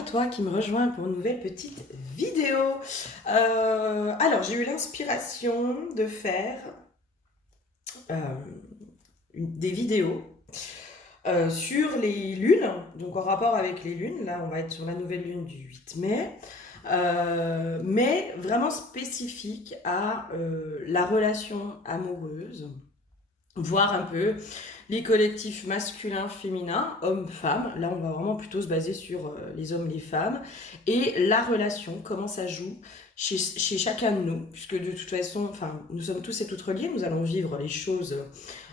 à toi qui me rejoins pour une nouvelle petite vidéo. Alors, j'ai eu l'inspiration de faire euh, des vidéos sur les lunes, donc en rapport avec les lunes. Là, on va être sur la nouvelle lune du 8 mai, mais vraiment spécifique à la relation amoureuse, voir un peu les collectifs masculins, féminins, hommes-femmes. Là, on va vraiment plutôt se baser sur les hommes, les femmes, et la relation, comment ça joue chez chacun de nous, puisque de toute façon, enfin, nous sommes tous et toutes reliés, nous allons vivre les choses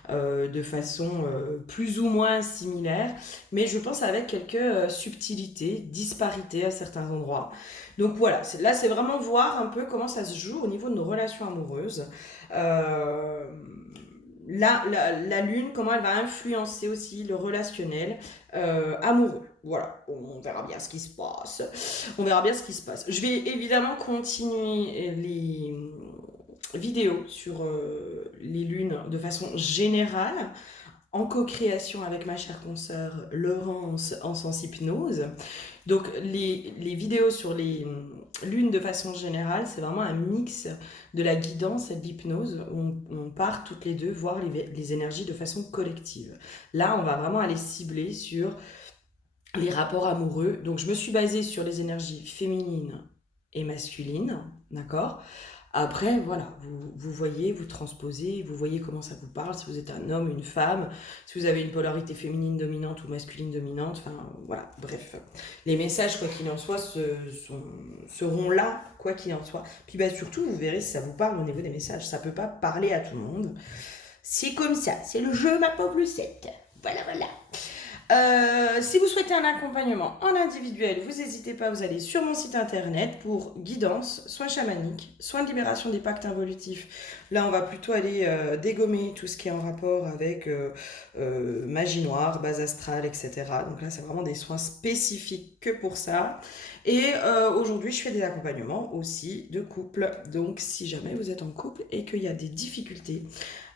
de façon plus ou moins similaire, mais je pense avec quelques subtilités, disparités à certains endroits. Donc voilà, là c'est vraiment voir un peu comment ça se joue au niveau de nos relations amoureuses. Euh, la lune, comment elle va influencer aussi le relationnel amoureux. Voilà, on verra bien ce qui se passe. On verra bien ce qui se passe. Je vais évidemment continuer les vidéos sur les lunes de façon générale, en co-création avec ma chère consoeur Laurence en sens hypnose. Donc les vidéos sur les lunes de façon générale, c'est vraiment un mix de la guidance et de l'hypnose. On part toutes les deux voir les énergies de façon collective. Là, on va vraiment aller cibler sur les rapports amoureux. Donc je me suis basée sur les énergies féminines et masculines, d'accord. Après, voilà, vous voyez, vous transposez, vous voyez comment ça vous parle, si vous êtes un homme, une femme, si vous avez une polarité féminine dominante ou masculine dominante, enfin voilà, bref. Les messages, quoi qu'il en soit, seront là, quoi qu'il en soit. Puis bah, surtout, vous verrez si ça vous parle au niveau des messages. Ça peut pas parler à tout le monde. C'est comme ça, c'est le jeu, ma pauvre Lucette. Voilà, voilà. Si vous souhaitez un accompagnement en individuel, vous n'hésitez pas, vous allez sur mon site internet pour guidance, soins chamaniques, soins de libération des pactes involutifs. Là, on va plutôt aller dégommer tout ce qui est en rapport avec magie noire, base astrale, etc. Donc là, c'est vraiment des soins spécifiques que pour ça. Et aujourd'hui, je fais des accompagnements aussi de couple. Donc, si jamais vous êtes en couple et qu'il y a des difficultés,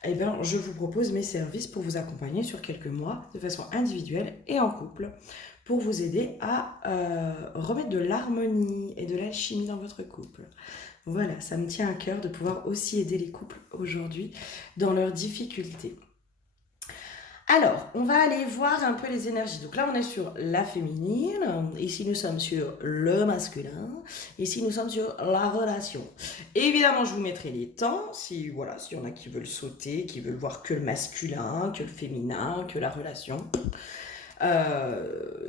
eh bien, je vous propose mes services pour vous accompagner sur quelques mois de façon individuelle et en couple pour vous aider à remettre de l'harmonie et de l'alchimie dans votre couple. Voilà, ça me tient à cœur de pouvoir aussi aider les couples aujourd'hui dans leurs difficultés. Alors, on va aller voir un peu les énergies. Donc là, on est sur la féminine. Ici, nous sommes sur le masculin. Ici, nous sommes sur la relation. Et évidemment, je vous mettrai les temps. Si voilà, s'il y en a qui veulent sauter, qui veulent voir que le masculin, que le féminin, que la relation.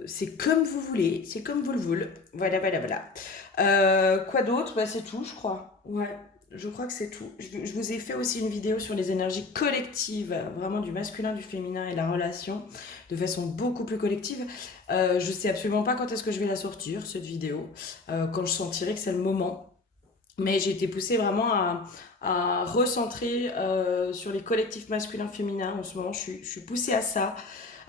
C'est comme vous voulez, c'est comme vous le voulez. Voilà, voilà, voilà. Quoi d'autre? Bah, c'est tout, je crois. Ouais, je crois que c'est tout. Je vous ai fait aussi une vidéo sur les énergies collectives, vraiment du masculin, du féminin et la relation, de façon beaucoup plus collective. Je sais absolument pas quand est-ce que je vais la sortir, cette vidéo, quand je sentirai que c'est le moment. Mais j'ai été poussée vraiment à recentrer sur les collectifs masculins-féminins. En ce moment, je suis poussée à ça.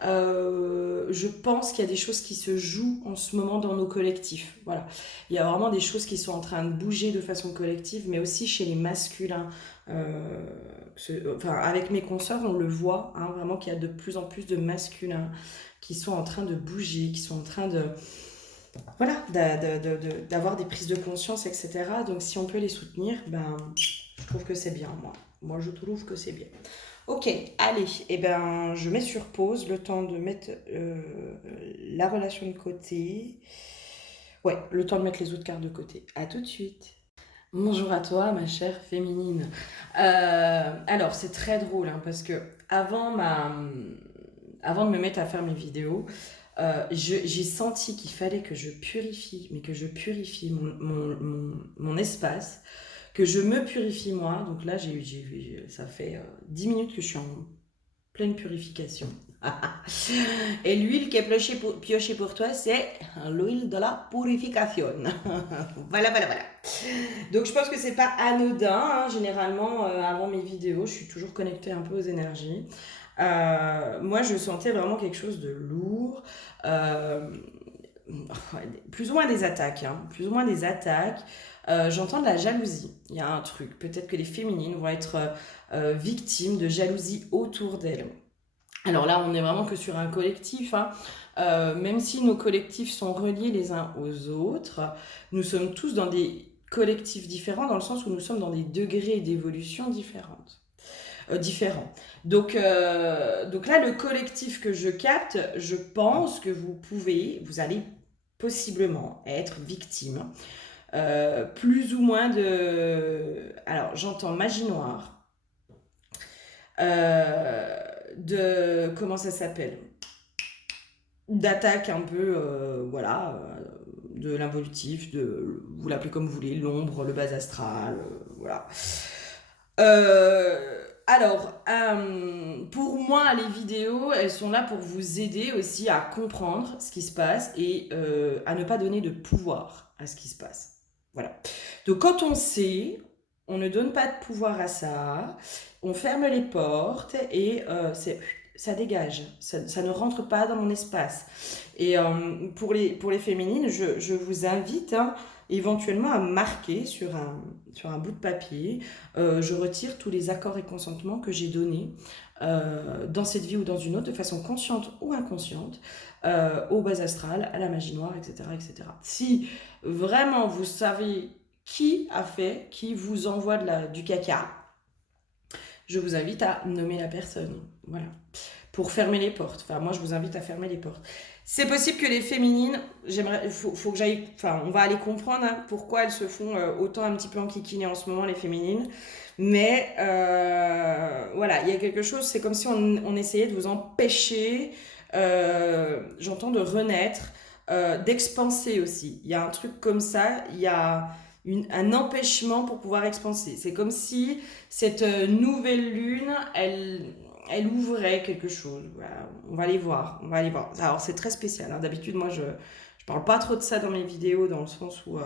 Je pense qu'il y a des choses qui se jouent en ce moment dans nos collectifs. Voilà. Il y a vraiment des choses qui sont en train de bouger de façon collective, mais aussi chez les masculins. Enfin, avec mes consoeurs, on le voit, hein, vraiment qu'il y a de plus en plus de masculins qui sont en train de bouger, qui sont en train de, voilà, d'avoir des prises de conscience, etc. Donc si on peut les soutenir, ben, je trouve que c'est bien, moi. Moi, je trouve que c'est bien. Ok, allez, eh ben, je mets sur pause le temps de mettre la relation de côté. Ouais, le temps de mettre les autres cartes de côté. À tout de suite. Bonjour à toi, ma chère féminine. Alors, c'est très drôle, hein, parce que avant de me mettre à faire mes vidéos, j'ai senti qu'il fallait que je purifie, mais que je purifie mon espace, que je me purifie moi. Donc là, ça fait 10 minutes que je suis en pleine purification. Et l'huile qui est piochée pour toi, c'est l'huile de la purification. Voilà, voilà, voilà. Donc je pense que c'est pas anodin, hein. Généralement, avant mes vidéos, je suis toujours connectée un peu aux énergies. Moi, je sentais vraiment quelque chose de lourd. Euh, Plus ou moins des attaques, hein, plus ou moins des attaques. J'entends de la jalousie. Il y a un truc. Peut-être que les féminines vont être victimes de jalousie autour d'elles. Alors là, on n'est vraiment que sur un collectif, hein. Même si nos collectifs sont reliés les uns aux autres, nous sommes tous dans des collectifs différents dans le sens où nous sommes dans des degrés d'évolution différents. Donc là, le collectif que je capte, je pense que vous allez possiblement être victime, plus ou moins alors j'entends magie noire, euh, comment ça s'appelle, d'attaque un peu, voilà, de l'involutif, vous l'appelez comme vous voulez, l'ombre, le bas astral, voilà. Pour moi, les vidéos, elles sont là pour vous aider aussi à comprendre ce qui se passe et à ne pas donner de pouvoir à ce qui se passe. Voilà. Donc quand on sait, on ne donne pas de pouvoir à ça, on ferme les portes et ça dégage, ça ne rentre pas dans mon espace. Et pour les féminines, je vous invite, hein, éventuellement à marquer sur un bout de papier, je retire tous les accords et consentements que j'ai donnés dans cette vie ou dans une autre, de façon consciente ou inconsciente, au bas astral, à la magie noire, etc., etc. Si vraiment vous savez qui vous envoie du caca, je vous invite à nommer la personne. Voilà. Pour fermer les portes. Enfin, moi, je vous invite à fermer les portes. C'est possible que les féminines, faut que j'aille, enfin, on va aller comprendre, hein, pourquoi elles se font autant un petit peu enquiquiner en ce moment, les féminines. Mais voilà, il y a quelque chose, c'est comme si on essayait de vous empêcher, j'entends, de renaître, d'expanser aussi. Il y a un truc comme ça, il y a un empêchement pour pouvoir expanser. C'est comme si cette nouvelle lune, elle ouvrait quelque chose. Voilà, on va aller voir, on va aller voir. Alors c'est très spécial, hein. D'habitude, moi, je parle pas trop de ça dans mes vidéos, dans le sens où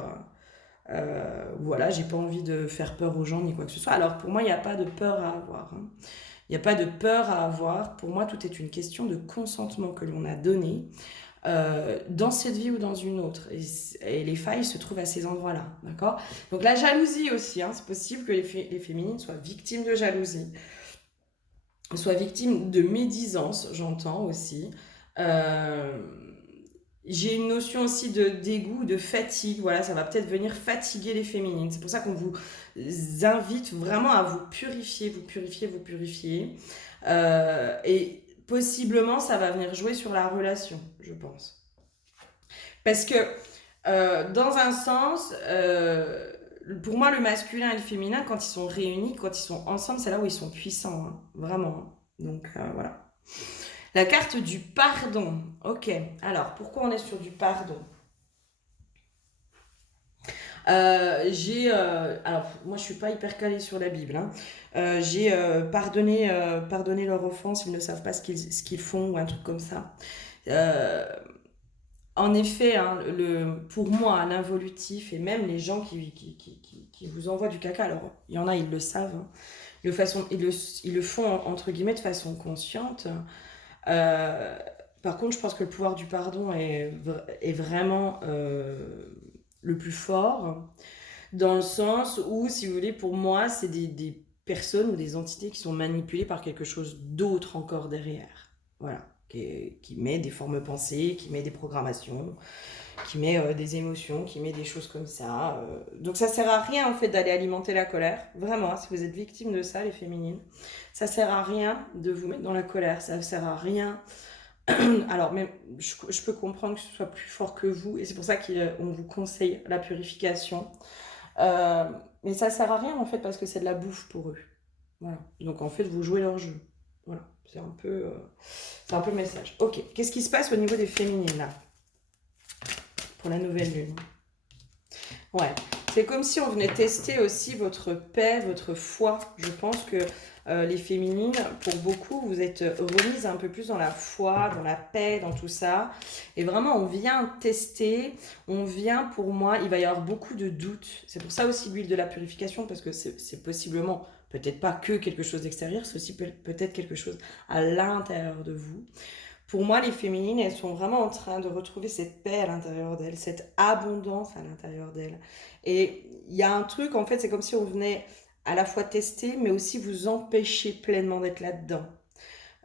voilà, j'ai pas envie de faire peur aux gens ni quoi que ce soit. Alors pour moi, il n'y a pas de peur à avoir, hein. Il n'y a pas de peur à avoir. Pour moi, tout est une question de consentement que l'on a donné dans cette vie ou dans une autre. Et les failles se trouvent à ces endroits-là. D'accord. Donc la jalousie aussi, hein, c'est possible que les féminines soient victimes de jalousie, soient victimes de médisance, j'entends aussi. Euh, j'ai une notion aussi de dégoût, de fatigue. Voilà, ça va peut-être venir fatiguer les féminines. C'est pour ça qu'on vous invite vraiment à vous purifier, vous purifier, vous purifier. Et possiblement, ça va venir jouer sur la relation, je pense. Parce que, dans un sens, pour moi, le masculin et le féminin, quand ils sont réunis, quand ils sont ensemble, c'est là où ils sont puissants, hein, vraiment, hein. Donc, voilà. La carte du pardon. Ok. Alors, pourquoi on est sur du pardon? Alors, moi, je suis pas hyper calée sur la Bible, hein. J'ai pardonné leur offense, ils ne savent pas ce qu'ils font, ou un truc comme ça. Euh, En effet, hein, pour moi, l'involutif et même les gens qui vous envoient du caca, alors il y en a, ils le savent, hein, ils le font entre guillemets de façon consciente. Euh, Par contre, je pense que le pouvoir du pardon est vraiment le plus fort, dans le sens où, si vous voulez, pour moi, c'est des personnes ou des entités qui sont manipulées par quelque chose d'autre encore derrière. Voilà. Qui met des formes pensées, qui met des programmations, qui met des émotions, qui met des choses comme ça. Donc ça sert à rien en fait d'aller alimenter la colère. Vraiment, hein, si vous êtes victime de ça, les féminines, ça sert à rien de vous mettre dans la colère. Ça sert à rien. Alors même, je peux comprendre que ce soit plus fort que vous, et c'est pour ça qu'on vous conseille la purification. Euh, mais ça sert à rien en fait parce que c'est de la bouffe pour eux. Voilà. Donc en fait, vous jouez leur jeu. Voilà. C'est un peu le message. Ok. Qu'est-ce qui se passe au niveau des féminines là pour la nouvelle lune? Ouais. C'est comme si on venait tester aussi votre paix, votre foi. Je pense que les féminines, pour beaucoup, vous êtes remises un peu plus dans la foi, dans la paix, dans tout ça. Et vraiment, on vient tester, on vient, pour moi, il va y avoir beaucoup de doutes. C'est pour ça aussi l'huile de la purification, parce que c'est possiblement, peut-être pas que quelque chose d'extérieur, c'est aussi peut-être quelque chose à l'intérieur de vous. Pour moi, les féminines, elles sont vraiment en train de retrouver cette paix à l'intérieur d'elles, cette abondance à l'intérieur d'elles. Et il y a un truc, en fait, c'est comme si on venait à la fois tester, mais aussi vous empêcher pleinement d'être là-dedans.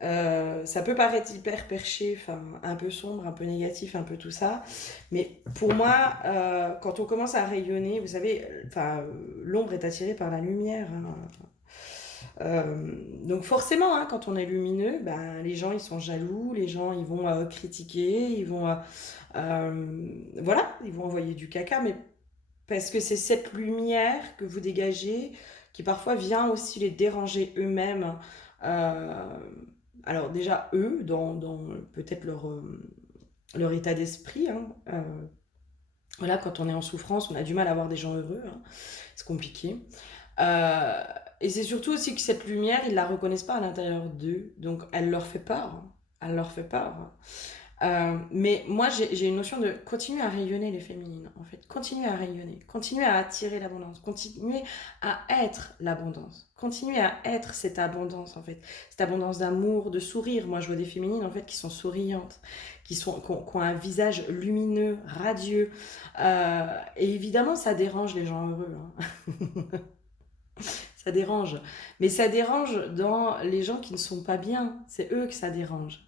Ça peut paraître hyper perché, enfin, un peu sombre, un peu négatif, un peu tout ça. Mais pour moi, quand on commence à rayonner, vous savez, enfin, l'ombre est attirée par la lumière, hein. Donc forcément, hein, quand on est lumineux, ben, les gens ils sont jaloux, les gens ils vont critiquer, ils vont voilà, ils vont envoyer du caca, mais parce que c'est cette lumière que vous dégagez qui parfois vient aussi les déranger eux-mêmes. Euh, alors déjà eux, dans peut-être leur état d'esprit, hein. Voilà, quand on est en souffrance, on a du mal à voir des gens heureux, hein. C'est compliqué. Euh, et c'est surtout aussi que cette lumière, ils la reconnaissent pas à l'intérieur d'eux, donc elle leur fait peur. Elle leur fait peur. Mais moi, j'ai une notion de continuer à rayonner les féminines, en fait. Continuer à rayonner, continuer à attirer l'abondance, continuer à être l'abondance, continuer à être cette abondance, en fait. Cette abondance d'amour, de sourire. Moi, je vois des féminines, en fait, qui sont souriantes, qui ont un visage lumineux, radieux. Et évidemment, ça dérange les gens heureux, hein. Ça dérange. Mais ça dérange dans les gens qui ne sont pas bien. C'est eux que ça dérange.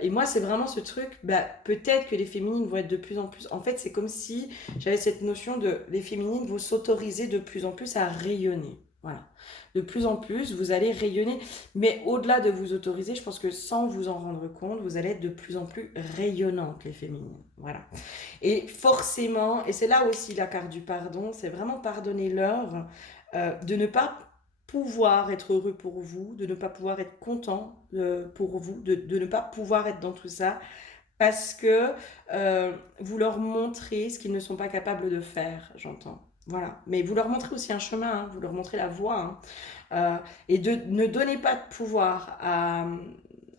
Et moi, c'est vraiment ce truc, bah, peut-être que les féminines vont être de plus en plus... En fait, c'est comme si j'avais cette notion de les féminines vont s'autoriser de plus en plus à rayonner. Voilà. De plus en plus, vous allez rayonner. Mais au-delà de vous autoriser, je pense que sans vous en rendre compte, vous allez être de plus en plus rayonnantes, les féminines. Voilà. Et forcément, et c'est là aussi la carte du pardon, c'est vraiment pardonner leur de ne pas pouvoir être heureux pour vous, de ne pas pouvoir être content pour vous, de ne pas pouvoir être dans tout ça, parce que vous leur montrez ce qu'ils ne sont pas capables de faire, j'entends. Voilà. Mais vous leur montrez aussi un chemin, hein, vous leur montrez la voie, hein. Et ne donnez pas de pouvoir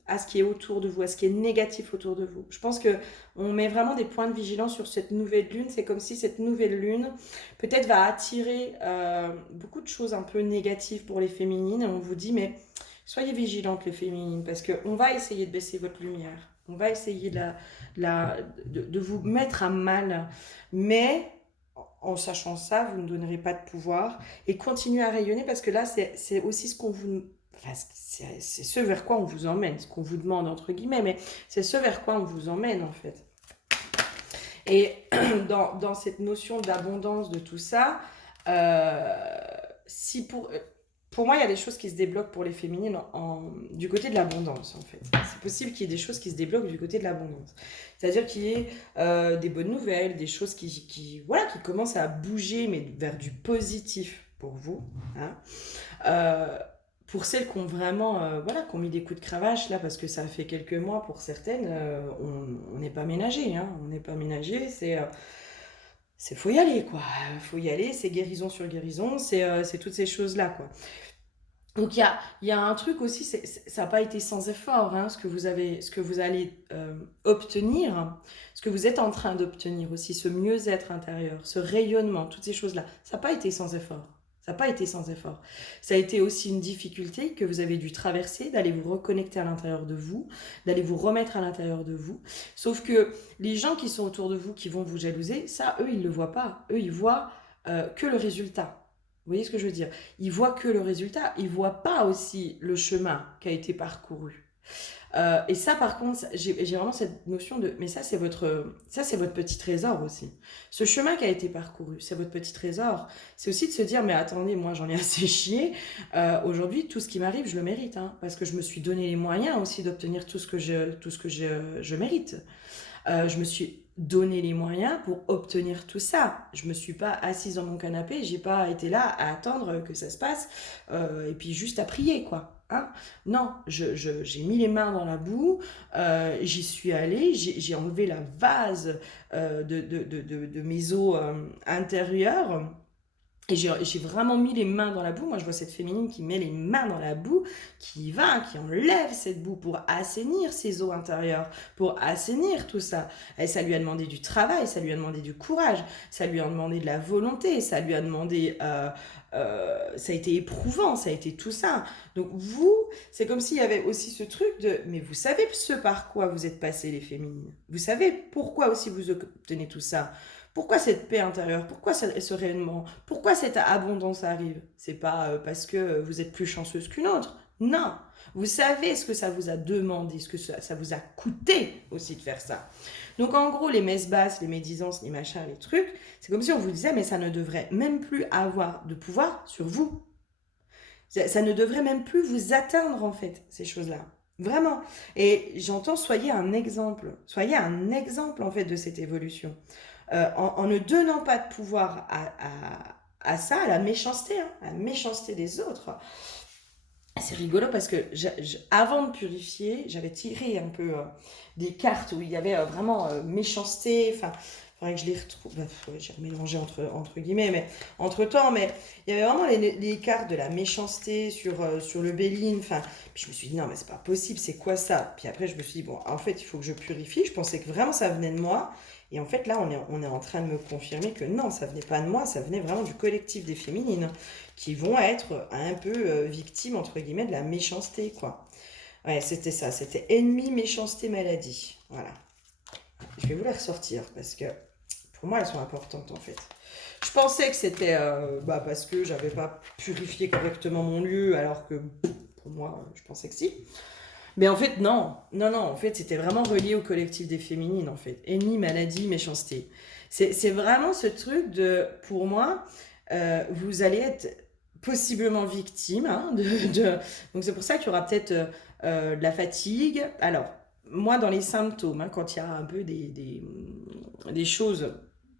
à ce qui est autour de vous, à ce qui est négatif autour de vous. Je pense que on met vraiment des points de vigilance sur cette nouvelle lune. C'est comme si cette nouvelle lune peut-être va attirer beaucoup de choses un peu négatives pour les féminines. Et on vous dit, mais soyez vigilantes les féminines, parce qu'on va essayer de baisser votre lumière. On va essayer de vous mettre à mal. Mais en sachant ça, vous ne donnerez pas de pouvoir et continuez à rayonner parce que là, c'est aussi ce qu'on vous... Enfin, c'est ce vers quoi on vous emmène, ce qu'on vous demande entre guillemets, mais c'est ce vers quoi on vous emmène en fait. Et dans cette notion d'abondance de tout ça, euh, si pour moi, il y a des choses qui se débloquent pour les féminines du côté de l'abondance, en fait. C'est possible qu'il y ait des choses qui se débloquent du côté de l'abondance. C'est-à-dire qu'il y ait des bonnes nouvelles, des choses voilà, qui commencent à bouger, mais vers du positif pour vous, hein. Euh, pour celles qui ont vraiment, voilà, qui ont mis des coups de cravache, là, parce que ça fait quelques mois, pour certaines, on n'est pas ménagé, hein. On n'est pas ménagé, c'est faut y aller, quoi. Faut y aller, c'est guérison sur guérison, c'est toutes ces choses-là, quoi. Donc il y a un truc aussi, ça n'a pas été sans effort, hein, ce que vous allez obtenir, ce que vous êtes en train d'obtenir aussi, ce mieux-être intérieur, ce rayonnement, toutes ces choses-là, ça n'a pas été sans effort. Ça n'a pas été sans effort. Ça a été aussi une difficulté que vous avez dû traverser, d'aller vous reconnecter à l'intérieur de vous, d'aller vous remettre à l'intérieur de vous. Sauf que les gens qui sont autour de vous, qui vont vous jalouser, ça, eux, ils ne le voient pas. Eux, ils voient que le résultat. Vous voyez ce que je veux dire? Ils voient que le résultat, ils voient pas aussi le chemin qui a été parcouru. Et ça, par contre, j'ai vraiment cette notion de, mais ça, c'est votre petit trésor aussi. Ce chemin qui a été parcouru, c'est votre petit trésor. C'est aussi de se dire, mais attendez, moi, j'en ai assez chié. Aujourd'hui, tout ce qui m'arrive, je le mérite, hein, parce que je me suis donné les moyens aussi d'obtenir tout ce que je mérite. Je me suis donné les moyens pour obtenir tout ça. Je me suis pas assise dans mon canapé, j'ai pas été là à attendre que ça se passe et puis juste à prier quoi. Hein, non, j'ai mis les mains dans la boue, j'y suis allée, j'ai enlevé la vase de mes os intérieurs et j'ai vraiment mis les mains dans la boue. Moi, je vois cette féminine qui met les mains dans la boue, qui va, qui enlève cette boue pour assainir ses eaux intérieures, pour assainir tout ça. Et ça lui a demandé du travail, ça lui a demandé du courage, ça lui a demandé de la volonté, ça lui a demandé... ça a été éprouvant, ça a été tout ça. Donc vous, c'est comme s'il y avait aussi ce truc de... Mais vous savez ce par quoi vous êtes passé les féminines. Vous savez pourquoi aussi vous obtenez tout ça. Pourquoi cette paix intérieure? Pourquoi ce rayonnement? Pourquoi cette abondance arrive? C'est pas parce que vous êtes plus chanceuse qu'une autre. Non. Vous savez ce que ça vous a demandé, ce que ça vous a coûté aussi de faire ça. Donc en gros, les messes basses, les médisances, les machins, les trucs, c'est comme si on vous disait, mais ça ne devrait même plus avoir de pouvoir sur vous. Ça ne devrait même plus vous atteindre en fait, ces choses-là. Vraiment. Et j'entends, soyez un exemple en fait de cette évolution. En ne donnant pas de pouvoir à ça, à la méchanceté, hein, à la méchanceté des autres. C'est rigolo parce que avant de purifier, j'avais tiré un peu des cartes où il y avait vraiment méchanceté. Enfin, il faudrait que je les retrouve. J'ai mélangé entre guillemets, mais entre temps, mais il y avait vraiment les cartes de la méchanceté sur le Béline. Enfin, puis je me suis dit non, mais c'est pas possible, c'est quoi ça? Puis après, je me suis dit bon, en fait, il faut que je purifie. Je pensais que vraiment ça venait de moi. Et en fait, là, on est en train de me confirmer que non, ça venait pas de moi, ça venait vraiment du collectif des féminines qui vont être un peu victimes, entre guillemets, de la méchanceté, quoi. Ouais, c'était ça, c'était ennemi, méchanceté, maladie. Voilà. Je vais vous les ressortir parce que pour moi, elles sont importantes, en fait. Je pensais que c'était parce que j'avais pas purifié correctement mon lieu, alors que pour moi, je pensais que si. Mais en fait, non. Non, non, en fait, c'était vraiment relié au collectif des féminines, en fait. Ennemi, maladie, méchanceté. C'est vraiment ce truc de, pour moi, vous allez être possiblement victime, hein, donc c'est pour ça qu'il y aura peut-être de la fatigue. Alors, moi, dans les symptômes, hein, quand il y a un peu des choses,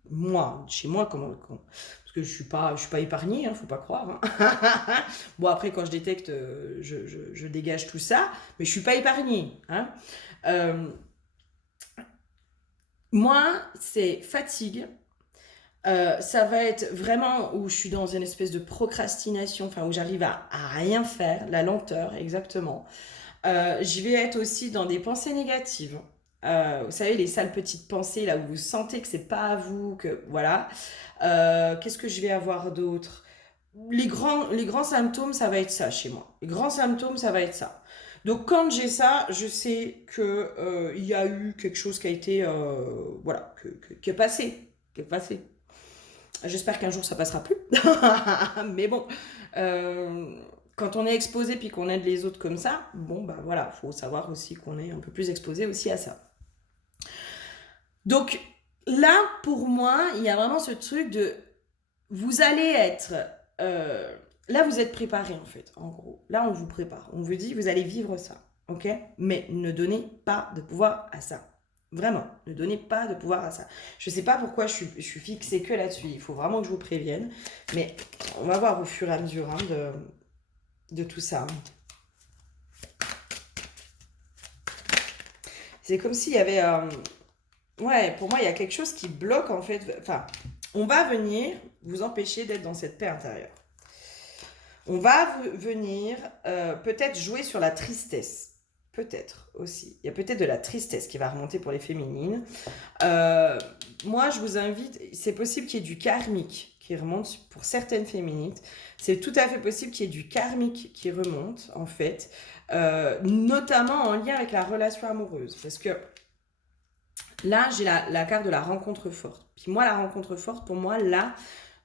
moi, chez moi, parce que je suis pas épargnée, hein, faut pas croire. Hein. Bon, après, quand je détecte, je dégage tout ça, mais je suis pas épargnée. Hein. Euh, Moi, c'est fatigue. Ça va être vraiment où je suis dans une espèce de procrastination, enfin où j'arrive à rien faire, la lenteur, exactement. Je vais être aussi dans des pensées négatives. Vous savez, les sales petites pensées, là où vous sentez que c'est pas à vous, que voilà. Qu'est-ce que je vais avoir d'autre? Les grands symptômes, ça va être ça chez moi. Les grands symptômes, ça va être ça. Donc quand j'ai ça, je sais que il y a eu quelque chose qui a été voilà, qui est passé, qui est passé. J'espère qu'un jour ça passera plus. Mais bon, euh, quand on est exposé puis qu'on aide les autres comme ça, bon bah voilà, faut savoir aussi qu'on est un peu plus exposé aussi à ça. Donc là, pour moi, il y a vraiment ce truc de vous allez être là, vous êtes préparé en fait, en gros. Là, on vous prépare. On vous dit, vous allez vivre ça, ok? Mais ne donnez pas de pouvoir à ça. Vraiment, ne donnez pas de pouvoir à ça. Je sais pas pourquoi je suis fixée que là-dessus. Il faut vraiment que je vous prévienne. Mais on va voir au fur et à mesure hein, de tout ça. C'est comme s'il y avait... ouais, pour moi, il y a quelque chose qui bloque en fait. Enfin, on va venir vous empêcher d'être dans cette paix intérieure. On va venir peut-être jouer sur la tristesse. Peut-être aussi. Il y a peut-être de la tristesse qui va remonter pour les féminines. Euh, Moi, je vous invite, c'est possible qu'il y ait du karmique qui remonte pour certaines féminines. C'est tout à fait possible qu'il y ait du karmique qui remonte, en fait, notamment en lien avec la relation amoureuse. Parce que là, j'ai la carte de la rencontre forte. Puis moi, la rencontre forte, pour moi, là,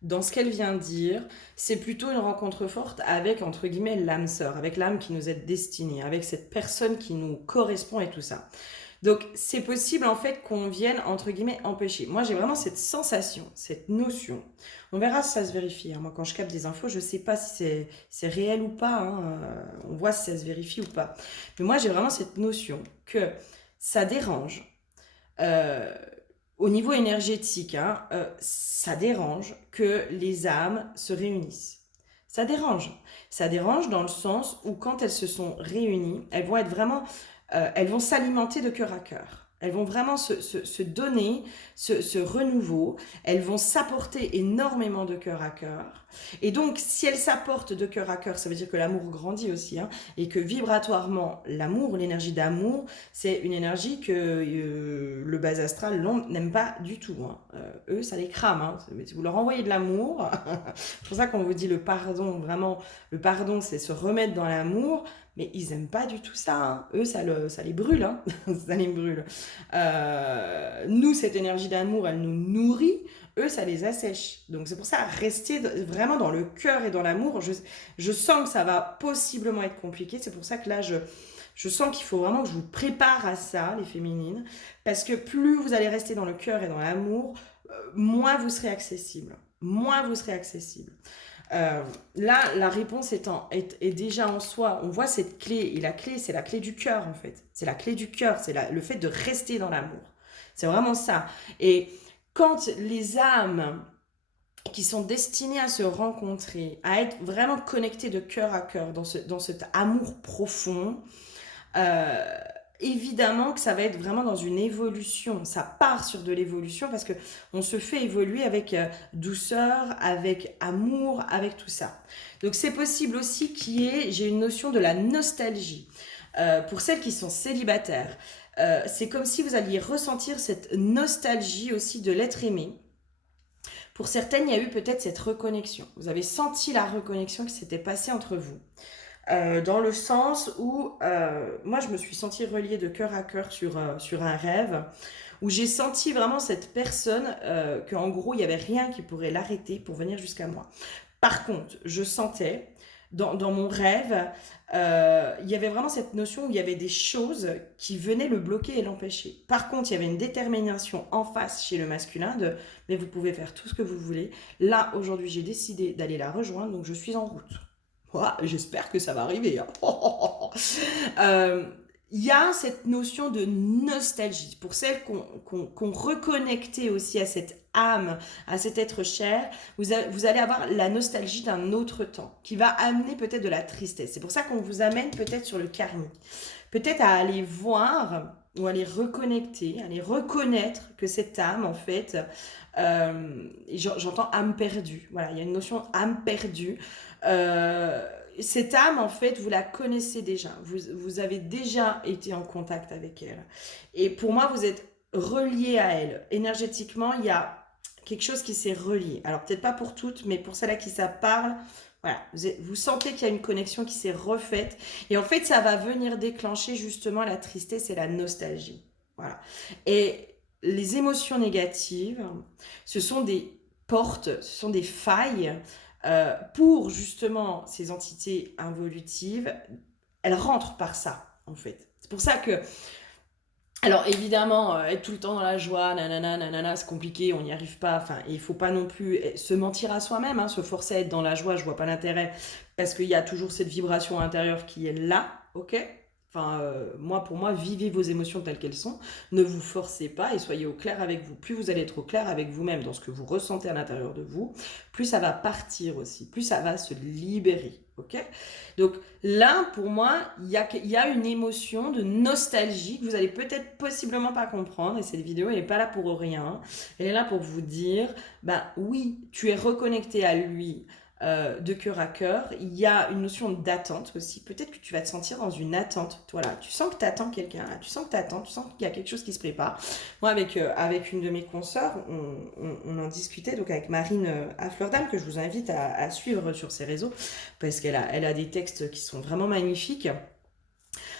dans ce qu'elle vient de dire, c'est plutôt une rencontre forte avec, entre guillemets, l'âme sœur, avec l'âme qui nous est destinée, avec cette personne qui nous correspond et tout ça. Donc, c'est possible, en fait, qu'on vienne, entre guillemets, empêcher. Moi, j'ai vraiment cette sensation, cette notion. On verra si ça se vérifie. Hein. Moi, quand je capte des infos, je ne sais pas si c'est réel ou pas. Hein. On voit si ça se vérifie ou pas. Mais moi, j'ai vraiment cette notion que ça dérange euh, au niveau énergétique, hein, ça dérange que les âmes se réunissent. Ça dérange. Ça dérange dans le sens où quand elles se sont réunies, elles vont être vraiment, elles vont s'alimenter de cœur à cœur. Elles vont vraiment se donner ce renouveau. Elles vont s'apporter énormément de cœur à cœur. Et donc, si elles s'apportent de cœur à cœur, ça veut dire que l'amour grandit aussi. Hein, et que vibratoirement, l'amour, l'énergie d'amour, c'est une énergie que le bas astral n'aime pas du tout. Hein. Eux, ça les crame. Hein. Si vous leur envoyez de l'amour, c'est pour ça qu'on vous dit le pardon. Vraiment, le pardon, c'est se remettre dans l'amour. mais ils aiment pas du tout ça, hein. Eux, ça les brûle, hein. Ça les brûle. Nous, cette énergie d'amour, elle nous nourrit. Eux, ça les assèche. Donc c'est pour ça, rester vraiment dans le cœur et dans l'amour. Je sens que ça va possiblement être compliqué. C'est pour ça que là, je sens qu'il faut vraiment que je vous prépare à ça, les féminines. Parce que plus vous allez rester dans le cœur et dans l'amour, moins vous serez accessible. Moins vous serez accessible. Là, la réponse est déjà en soi. On voit cette clé. Et la clé, c'est la clé du cœur, en fait. C'est la clé du cœur. C'est le fait de rester dans l'amour. C'est vraiment ça. Et quand les âmes qui sont destinées à se rencontrer, à être vraiment connectées de cœur à cœur dans cet amour profond, euh, évidemment que ça va être vraiment dans une évolution. Ça part sur de l'évolution parce que on se fait évoluer avec douceur, avec amour, avec tout ça. Donc c'est possible aussi j'ai une notion de la nostalgie. Pour celles qui sont célibataires, c'est comme si vous alliez ressentir cette nostalgie aussi de l'être aimé. Pour certaines, il y a eu peut-être cette reconnexion. Vous avez senti la reconnexion qui s'était passée entre vous. Dans le sens où moi je me suis sentie reliée de cœur à cœur sur un rêve où j'ai senti vraiment cette personne qu'en gros il n'y avait rien qui pourrait l'arrêter pour venir jusqu'à moi. Par contre, je sentais dans mon rêve, il y avait vraiment cette notion où il y avait des choses qui venaient le bloquer et l'empêcher. Par contre, il y avait une détermination en face chez le masculin de mais vous pouvez faire tout ce que vous voulez. Là, aujourd'hui, j'ai décidé d'aller la rejoindre, donc je suis en route. Ouah, j'espère que ça va arriver, hein. Il y a cette notion de nostalgie. Pour celles qu'on reconnectait aussi à cette âme, à cet être cher, vous allez avoir la nostalgie d'un autre temps qui va amener peut-être de la tristesse. C'est pour ça qu'on vous amène peut-être sur le karmique. Peut-être à aller voir ou à les reconnecter, à les reconnaître que cette âme, en fait, j'entends âme perdue. Voilà, il y a une notion âme perdue. Cette âme, en fait, vous la connaissez déjà. Vous avez déjà été en contact avec elle. Et pour moi, vous êtes relié à elle. Énergétiquement, il y a quelque chose qui s'est relié. Alors, peut-être pas pour toutes, mais pour celles à qui ça parle, voilà, vous sentez qu'il y a une connexion qui s'est refaite. Et en fait, ça va venir déclencher justement la tristesse et la nostalgie. Voilà. Et les émotions négatives, ce sont des portes, ce sont des failles pour justement ces entités involutives. Elles rentrent par ça, en fait. C'est pour ça que alors évidemment, être tout le temps dans la joie, nanana, nanana, c'est compliqué, on n'y arrive pas. Enfin, il faut pas non plus se mentir à soi-même, hein, se forcer à être dans la joie, je vois pas l'intérêt, parce qu'il y a toujours cette vibration intérieure qui est là, ok? Enfin, moi, pour moi, vivez vos émotions telles qu'elles sont, ne vous forcez pas et soyez au clair avec vous. Plus vous allez être au clair avec vous-même dans ce que vous ressentez à l'intérieur de vous, plus ça va partir aussi, plus ça va se libérer, ok? Donc là, pour moi, il y a une émotion de nostalgie que vous allez peut-être possiblement pas comprendre. Et cette vidéo, elle n'est pas là pour rien. Elle est là pour vous dire, bah oui, tu es reconnecté à lui de cœur à cœur. Il y a une notion d'attente aussi. Peut-être que tu vas te sentir dans une attente. Voilà, tu sens que tu attends quelqu'un. Tu sens que tu attends. Tu sens qu'il y a quelque chose qui se prépare. Moi, avec une de mes consoeurs, on en discutait, donc avec Marine à Fleur d'Âme, que je vous invite à suivre sur ses réseaux, parce elle a des textes qui sont vraiment magnifiques.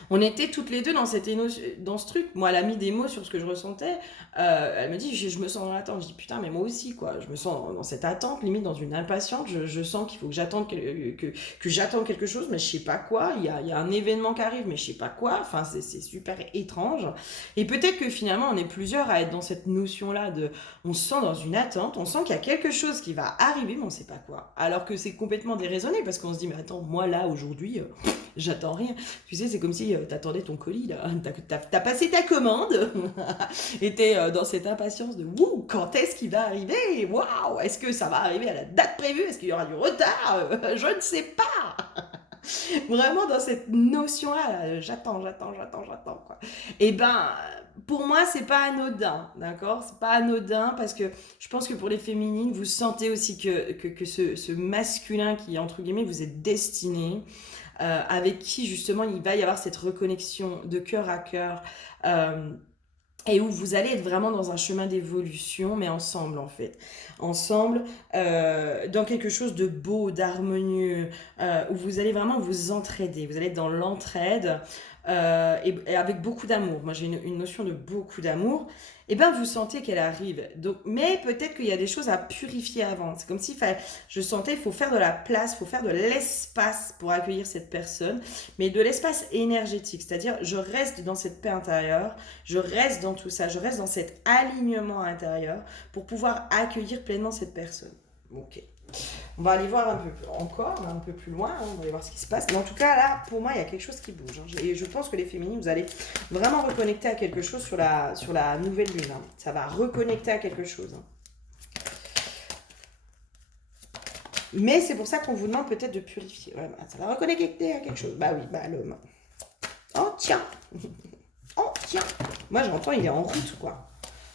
On était toutes les deux dans ce truc. Moi, elle a mis des mots sur ce que je ressentais. Elle me dit, je me sens dans l'attente. Je dis, putain, mais moi aussi, quoi. Je me sens dans cette attente, limite dans une impatience. Je sens qu'il faut que j'attende que j'attende quelque chose, mais je sais pas quoi. Il y a un événement qui arrive, mais je sais pas quoi. Enfin, c'est super étrange. Et peut-être que finalement, on est plusieurs à être dans cette notion-là de, on se sent dans une attente, on sent qu'il y a quelque chose qui va arriver, mais on sait pas quoi. Alors que c'est complètement déraisonné, parce qu'on se dit, mais attends, moi là, aujourd'hui, j'attends rien. Tu sais, c'est comme si t'attendais ton colis, là. T'as passé ta commande et t'es dans cette impatience de wouh, quand est-ce qu'il va arriver? Waouh, est-ce que ça va arriver à la date prévue? Est-ce qu'il y aura du retard? Je ne sais pas. Vraiment dans cette notion-là, là, j'attends, quoi. Et ben, pour moi, c'est pas anodin, d'accord? C'est pas anodin parce que je pense que pour les féminines, vous sentez aussi que ce masculin qui, entre guillemets, vous êtes destiné, avec qui justement il va y avoir cette reconnexion de cœur à cœur. et où vous allez être vraiment dans un chemin d'évolution, mais ensemble en fait. Ensemble, dans quelque chose de beau, d'harmonieux, où vous allez vraiment vous entraider. Vous allez être dans l'entraide et avec beaucoup d'amour. Moi j'ai une notion de beaucoup d'amour. Et bien vous sentez qu'elle arrive. Donc, mais peut-être qu'il y a des choses à purifier avant. C'est comme s'il fallait, je sentais, il faut faire de la place, il faut faire de l'espace pour accueillir cette personne, mais de l'espace énergétique. C'est-à-dire, je reste dans cette paix intérieure, je reste dans tout ça, je reste dans cet alignement intérieur pour pouvoir accueillir pleinement cette personne. Ok. On va aller voir un peu encore, un peu plus loin, hein, on va aller voir ce qui se passe. Mais en tout cas, là, pour moi, il y a quelque chose qui bouge. Hein. Et je pense que les féminines, vous allez vraiment reconnecter à quelque chose sur la nouvelle lune. Hein. Ça va reconnecter à quelque chose. Hein. Mais c'est pour ça qu'on vous demande peut-être de purifier. Ouais, bah, ça va reconnecter à quelque chose. Bah oui, bah l'homme. Oh tiens. Oh tiens. Moi, j'entends, il est en route, quoi.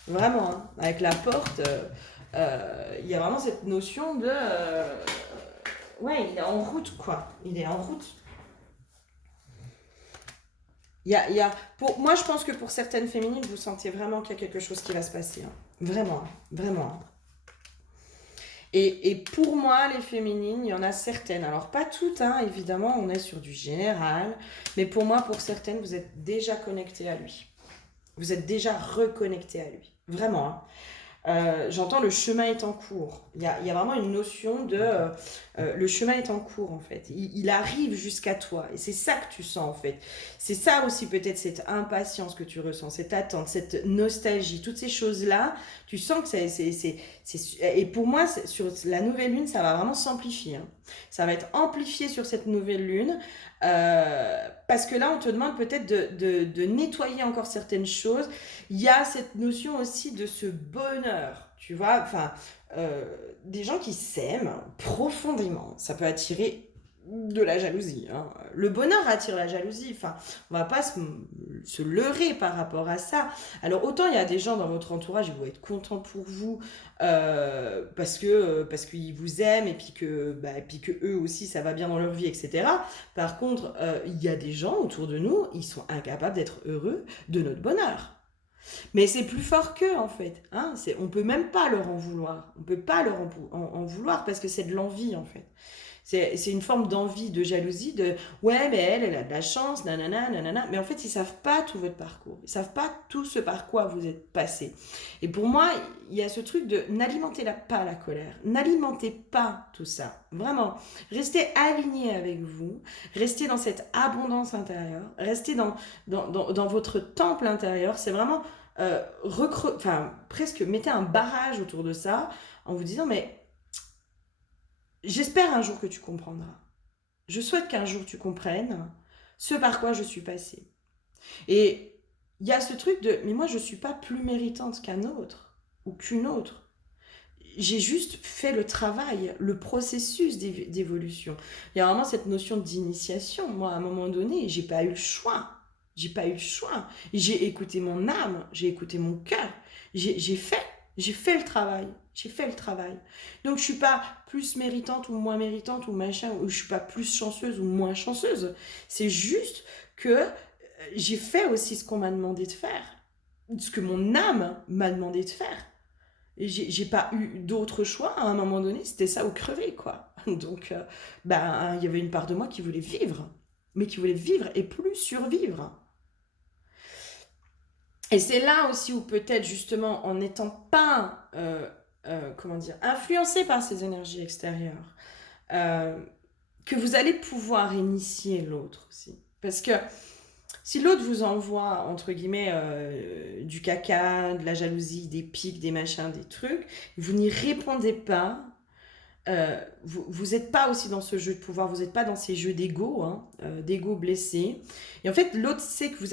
Vraiment, hein. Avec la porte... il y a vraiment cette notion de... ouais, il est en route, quoi. Il est en route. Moi, je pense que pour certaines féminines, vous sentez vraiment qu'il y a quelque chose qui va se passer. Hein. Vraiment, vraiment. Hein. Et pour moi, les féminines, il y en a certaines. Alors, pas toutes, hein, évidemment, on est sur du général. Mais pour moi, pour certaines, vous êtes déjà connectées à lui. Vous êtes déjà reconnectées à lui. Vraiment, hein. J'entends le chemin est en cours. Il y a vraiment une notion de le chemin est en cours en fait. Il arrive jusqu'à toi et c'est ça que tu sens en fait. C'est ça aussi peut-être cette impatience que tu ressens, cette attente, cette nostalgie, toutes ces choses-là. Tu sens que et pour moi sur la nouvelle lune ça va vraiment s'amplifier. Hein. Ça va être amplifié sur cette nouvelle lune. Parce que là, on te demande peut-être de nettoyer encore certaines choses. Il y a cette notion aussi de ce bonheur, tu vois, enfin, des gens qui s'aiment profondément. Ça peut attirer de la jalousie. Hein. Le bonheur attire la jalousie. Enfin, on va pas se leurrer par rapport à ça. Alors, autant il y a des gens dans votre entourage, ils vont être contents pour vous parce qu'ils vous aiment et puis que eux aussi, ça va bien dans leur vie, etc. Par contre, il y a des gens autour de nous, ils sont incapables d'être heureux de notre bonheur. Mais c'est plus fort qu'eux, en fait. Hein, on peut même pas leur en vouloir. On peut pas leur en vouloir parce que c'est de l'envie, en fait. C'est une forme d'envie, de jalousie, de ouais, mais elle a de la chance, nanana, nanana. Mais en fait, ils savent pas tout votre parcours. Ils savent pas tout ce par quoi vous êtes passé. Et pour moi, il y a ce truc de n'alimentez pas la colère. N'alimentez pas tout ça. Vraiment. Restez aligné avec vous. Restez dans cette abondance intérieure. Restez dans votre temple intérieur. C'est vraiment presque mettez un barrage autour de ça en vous disant mais j'espère un jour que tu comprendras. Je souhaite qu'un jour tu comprennes ce par quoi je suis passée. Et il y a ce truc de mais moi je ne suis pas plus méritante qu'un autre ou qu'une autre. J'ai juste fait le travail, le processus d'évolution. Il y a vraiment cette notion d'initiation. Moi, à un moment donné, j'ai pas eu le choix. J'ai pas eu le choix. J'ai écouté mon âme, j'ai écouté mon cœur. J'ai fait le travail. J'ai fait le travail. Donc, je suis pas plus méritante ou moins méritante ou machin, ou je suis pas plus chanceuse ou moins chanceuse. C'est juste que j'ai fait aussi ce qu'on m'a demandé de faire. Ce que mon âme m'a demandé de faire. Et j'ai pas eu d'autre choix à un moment donné, c'était ça ou crever, quoi. Donc, il y avait une part de moi qui voulait vivre, mais qui voulait vivre et plus survivre. Et c'est là aussi où peut-être justement, en n'étant pas, influencé par ces énergies extérieures, que vous allez pouvoir initier l'autre aussi. Parce que si l'autre vous envoie, entre guillemets, du caca, de la jalousie, des pics, des machins, des trucs, vous n'y répondez pas, vous n'êtes pas aussi dans ce jeu de pouvoir, vous n'êtes pas dans ces jeux d'ego, hein, d'ego blessé. Et en fait, l'autre sait que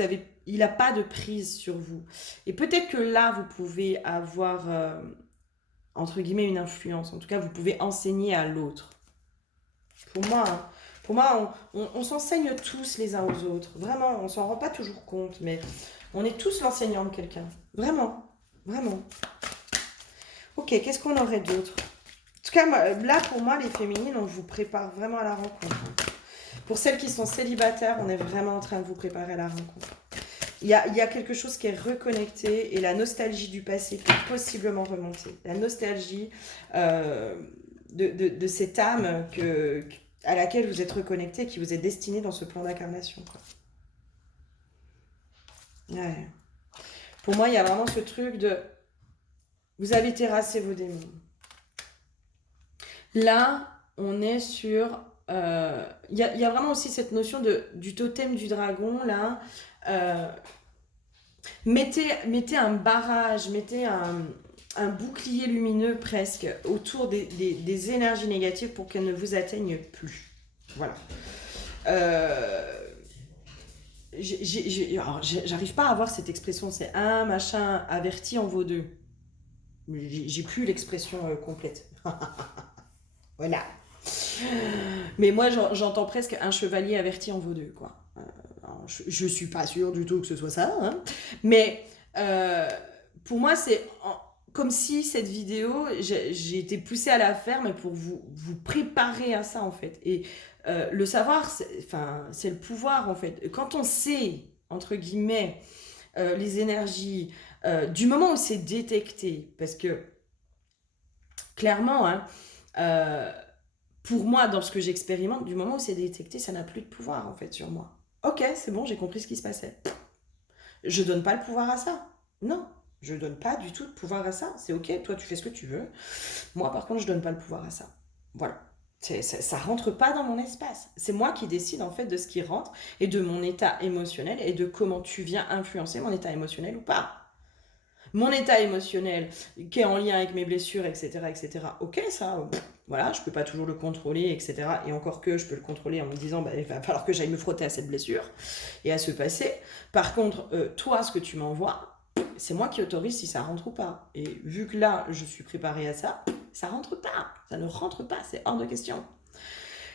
il n'a pas de prise sur vous. Et peut-être que là, vous pouvez avoir, entre guillemets, une influence. En tout cas, vous pouvez enseigner à l'autre. Pour moi, on s'enseigne tous les uns aux autres. Vraiment, on s'en rend pas toujours compte, mais on est tous l'enseignant de quelqu'un. Vraiment, vraiment. Ok, qu'est-ce qu'on aurait d'autre? En tout cas, là, pour moi, les féminines, on vous prépare vraiment à la rencontre. Pour celles qui sont célibataires, on est vraiment en train de vous préparer à la rencontre. il y a quelque chose qui est reconnecté et la nostalgie du passé peut possiblement remonter. La nostalgie de cette âme à laquelle vous êtes reconnecté, qui vous est destinée dans ce plan d'incarnation. Ouais. Pour moi, il y a vraiment ce truc de... Vous avez terrassé vos démons. Là, on est sur... Il y a vraiment aussi cette notion du totem du dragon, là. Mettez un barrage, mettez un bouclier lumineux presque autour des énergies négatives pour qu'elles ne vous atteignent plus. Voilà. J'arrive pas à avoir cette expression, c'est un machin averti en vaut deux. J'ai plus l'expression complète. Voilà. Mais moi, j'entends presque un chevalier averti en vaut deux, quoi. Je suis pas sûre du tout que ce soit ça, hein. Mais pour moi, c'est comme si cette vidéo, j'ai été poussée à la faire, mais pour vous préparer à ça, en fait. Et le savoir, c'est le pouvoir, en fait. Quand on sait, entre guillemets, les énergies, du moment où c'est détecté, parce que, clairement, hein, pour moi, dans ce que j'expérimente, du moment où c'est détecté, ça n'a plus de pouvoir, en fait, sur moi. Ok, c'est bon, j'ai compris ce qui se passait. Je donne pas le pouvoir à ça. Non, je donne pas du tout de pouvoir à ça. C'est ok, toi tu fais ce que tu veux. Moi par contre, je donne pas le pouvoir à ça. Voilà. Ça rentre pas dans mon espace. C'est moi qui décide en fait de ce qui rentre et de mon état émotionnel et de comment tu viens influencer mon état émotionnel ou pas. Mon état émotionnel qui est en lien avec mes blessures, etc. Ok, ça, voilà, je peux pas toujours le contrôler, etc. Et encore que je peux le contrôler en me disant, il va falloir que j'aille me frotter à cette blessure et à ce passé. Par contre, toi, ce que tu m'envoies, c'est moi qui autorise si ça rentre ou pas. Et vu que là, je suis préparée à ça, ça rentre pas. Ça ne rentre pas, c'est hors de question.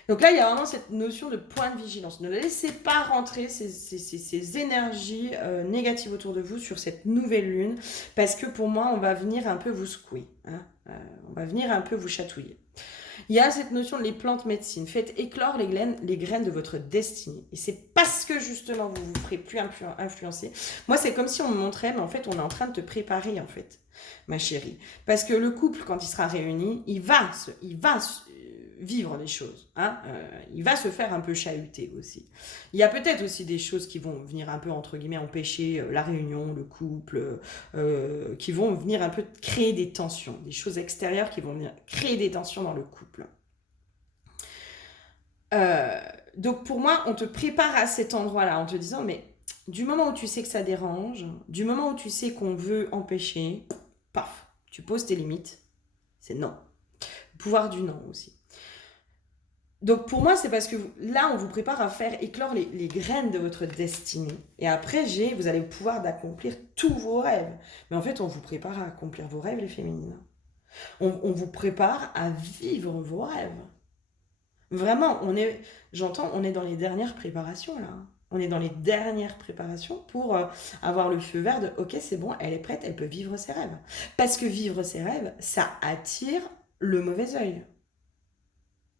Donc là, il y a vraiment cette notion de point de vigilance. Ne laissez pas rentrer ces énergies négatives autour de vous sur cette nouvelle lune, parce que pour moi, on va venir un peu vous secouer. Hein, on va venir un peu vous chatouiller. Il y a cette notion de les plantes médecines. Faites éclore les graines de votre destinée. Et c'est parce que justement, vous ne vous ferez plus influencer. Moi, c'est comme si on me montrait, mais en fait, on est en train de te préparer, en fait, ma chérie. Parce que le couple, quand il sera réuni, il va vivre les choses. Hein, il va se faire un peu chahuter aussi. Il y a peut-être aussi des choses qui vont venir un peu, entre guillemets, empêcher la réunion, le couple, qui vont venir un peu créer des tensions, des choses extérieures qui vont venir créer des tensions dans le couple. Donc pour moi, on te prépare à cet endroit-là en te disant, mais du moment où tu sais que ça dérange, du moment où tu sais qu'on veut empêcher, paf, tu poses tes limites, c'est non. Le pouvoir du non aussi. Donc pour moi, c'est parce que là, on vous prépare à faire éclore les graines de votre destinée. Et après, vous allez pouvoir d'accomplir tous vos rêves. Mais en fait, on vous prépare à accomplir vos rêves, les féminines. On vous prépare à vivre vos rêves. Vraiment, on est dans les dernières préparations, là. On est dans les dernières préparations pour avoir le feu vert de « Ok, c'est bon, elle est prête, elle peut vivre ses rêves. » Parce que vivre ses rêves, ça attire le mauvais œil.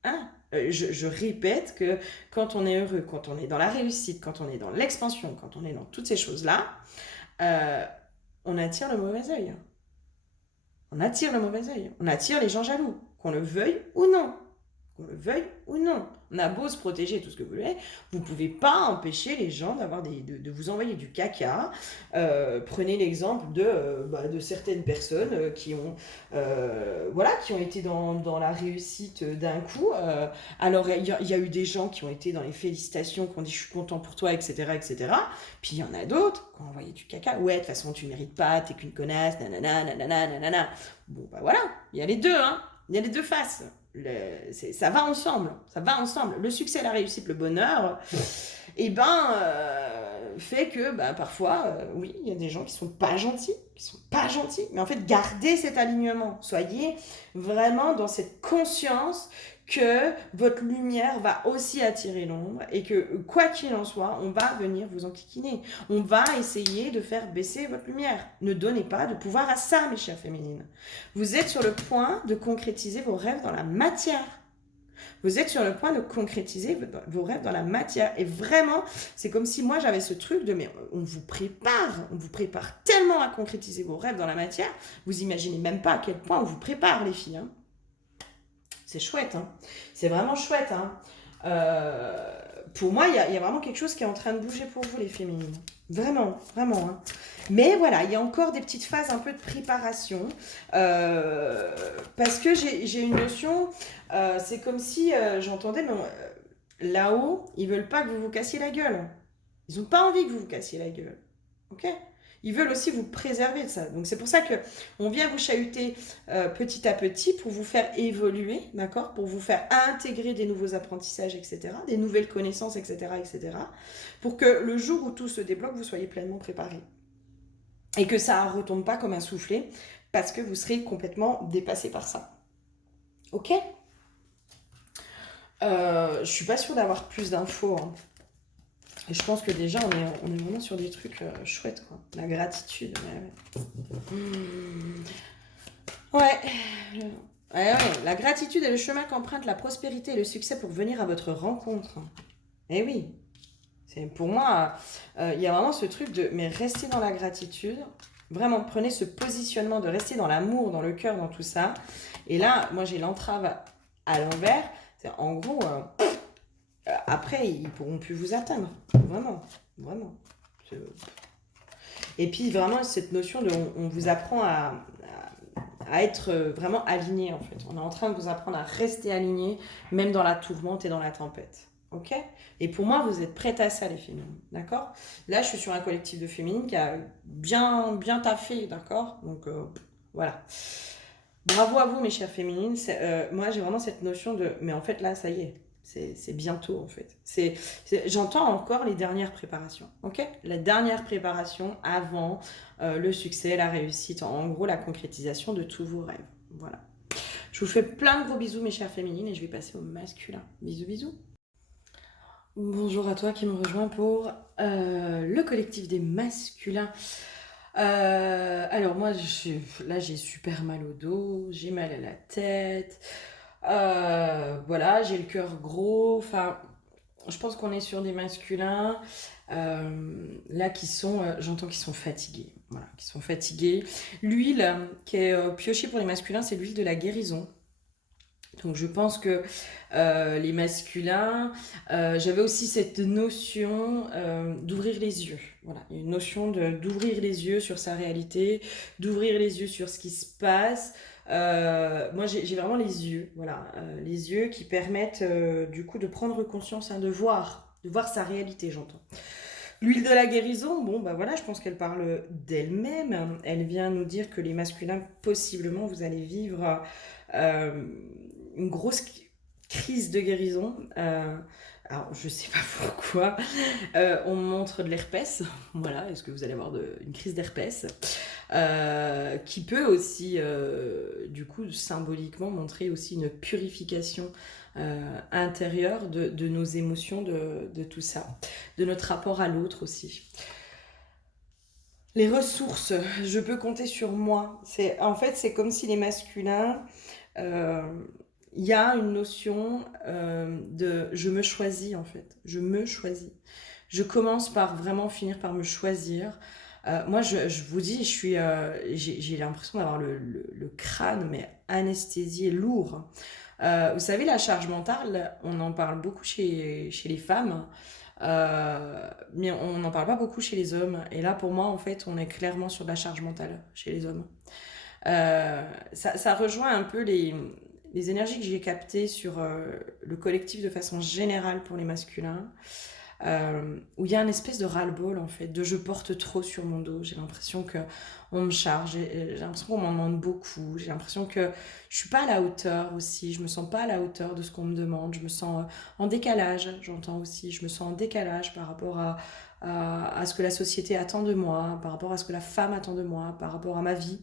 Hein? Je répète que quand on est heureux, quand on est dans la réussite, quand on est dans l'expansion, quand on est dans toutes ces choses-là, on attire le mauvais œil. On attire le mauvais œil. On attire les gens jaloux, qu'on le veuille ou non. Qu'on le veuille ou non. On a beau se protéger, tout ce que vous voulez, vous ne pouvez pas empêcher les gens de vous envoyer du caca. Prenez l'exemple de certaines personnes qui ont été dans la réussite d'un coup. Alors, il y a eu des gens qui ont été dans les félicitations, qui ont dit « je suis content pour toi », etc. Puis il y en a d'autres qui ont envoyé du caca. « Ouais, de toute façon, tu ne mérites pas, t'es qu'une connasse, nanana. » Bon, voilà, il y a les deux, hein. Il y a les deux faces. Ça va ensemble. Le succès, la réussite, le bonheur, fait que parfois, oui, il y a des gens qui sont pas gentils. Mais en fait, gardez cet alignement. Soyez vraiment dans cette conscience que votre lumière va aussi attirer l'ombre et que, quoi qu'il en soit, on va venir vous enquiquiner. On va essayer de faire baisser votre lumière. Ne donnez pas de pouvoir à ça, mes chères féminines. Vous êtes sur le point de concrétiser vos rêves dans la matière. Vous êtes sur le point de concrétiser vos rêves dans la matière. Et vraiment, c'est comme si moi j'avais ce truc de mais on vous prépare tellement à concrétiser vos rêves dans la matière. Vous imaginez même pas à quel point on vous prépare, les filles. Hein. C'est chouette, hein. C'est vraiment chouette. Hein. Pour moi, il y a vraiment quelque chose qui est en train de bouger pour vous, les féminines. Vraiment, vraiment. Hein. Mais voilà, il y a encore des petites phases un peu de préparation. Parce que j'ai une notion, c'est comme si j'entendais, mais là-haut, ils veulent pas que vous vous cassiez la gueule. Ils n'ont pas envie que vous vous cassiez la gueule. Ok ? Ils veulent aussi vous préserver de ça. Donc c'est pour ça que on vient vous chahuter petit à petit pour vous faire évoluer, d'accord ? Pour vous faire intégrer des nouveaux apprentissages, etc., des nouvelles connaissances, etc., etc., pour que le jour où tout se débloque, vous soyez pleinement préparés. Et que ça ne retombe pas comme un soufflet, parce que vous serez complètement dépassé par ça. Ok ? Je suis pas sûre d'avoir plus d'infos, hein. Et je pense que déjà, on est vraiment sur des trucs chouettes, quoi. La gratitude. Ouais. Ouais, la gratitude est le chemin qu'emprunte la prospérité et le succès pour venir à votre rencontre. Eh oui. Pour moi, il y a vraiment ce truc de mais restez dans la gratitude. Vraiment, prenez ce positionnement de rester dans l'amour, dans le cœur, dans tout ça. Et là, moi, j'ai l'entrave à l'envers. En gros, après, ils pourront plus vous atteindre. Vraiment, vraiment. Et puis, vraiment, cette notion de on vous apprend à être vraiment aligné, en fait. On est en train de vous apprendre à rester aligné, même dans la tourmente et dans la tempête. Ok ? Et pour moi, vous êtes prêtes à ça, les féminines. D'accord ? Là, je suis sur un collectif de féminines qui a bien taffé, d'accord ? Donc, voilà. Bravo à vous, mes chères féminines. Moi, j'ai vraiment cette notion de... Mais en fait, là, ça y est. C'est bientôt, en fait. J'entends encore les dernières préparations. Ok ? La dernière préparation avant le succès, la réussite. En gros, la concrétisation de tous vos rêves. Voilà. Je vous fais plein de gros bisous, mes chères féminines. Et je vais passer au masculin. Bisous, bisous. Bonjour à toi qui me rejoins pour le collectif des masculins. Alors moi, là j'ai super mal au dos, j'ai mal à la tête, voilà, j'ai le cœur gros. Enfin, je pense qu'on est sur des masculins là qui sont, j'entends qu'ils sont fatigués. Voilà, qui sont fatigués. L'huile qui est piochée pour les masculins, c'est l'huile de la guérison. Donc je pense que les masculins, j'avais aussi cette notion d'ouvrir les yeux. Voilà, il y a une notion d'ouvrir les yeux sur sa réalité, d'ouvrir les yeux sur ce qui se passe. Moi j'ai vraiment les yeux, voilà, les yeux qui permettent du coup de prendre conscience, hein, de voir sa réalité, j'entends. L'huile de la guérison, bon bah voilà, je pense qu'elle parle d'elle-même. Elle vient nous dire que les masculins, possiblement, vous allez vivre une grosse crise de guérison. Alors, je sais pas pourquoi. On montre de l'herpès. Voilà, est-ce que vous allez avoir une crise d'herpès qui peut aussi, du coup, symboliquement montrer aussi une purification intérieure de nos émotions, de tout ça, de notre rapport à l'autre aussi. Les ressources, je peux compter sur moi. En fait, c'est comme si les masculins, il y a une notion de je me choisis, en fait. Je me choisis. Je commence par vraiment finir par me choisir. Moi, je vous dis, j'ai l'impression d'avoir le crâne, mais anesthésié, lourd. Vous savez, la charge mentale, on en parle beaucoup chez les femmes, mais on n'en parle pas beaucoup chez les hommes. Et là, pour moi, en fait, on est clairement sur de la charge mentale chez les hommes. Ça rejoint un peu les énergies que j'ai captées sur le collectif de façon générale pour les masculins. Où il y a une espèce de ras-le-bol, en fait, de je porte trop sur mon dos. J'ai l'impression qu'on me charge, j'ai l'impression qu'on m'en demande beaucoup, j'ai l'impression que je suis pas à la hauteur aussi, je me sens pas à la hauteur de ce qu'on me demande, je me sens en décalage, j'entends aussi, je me sens en décalage par rapport à ce que la société attend de moi, par rapport à ce que la femme attend de moi, par rapport à ma vie.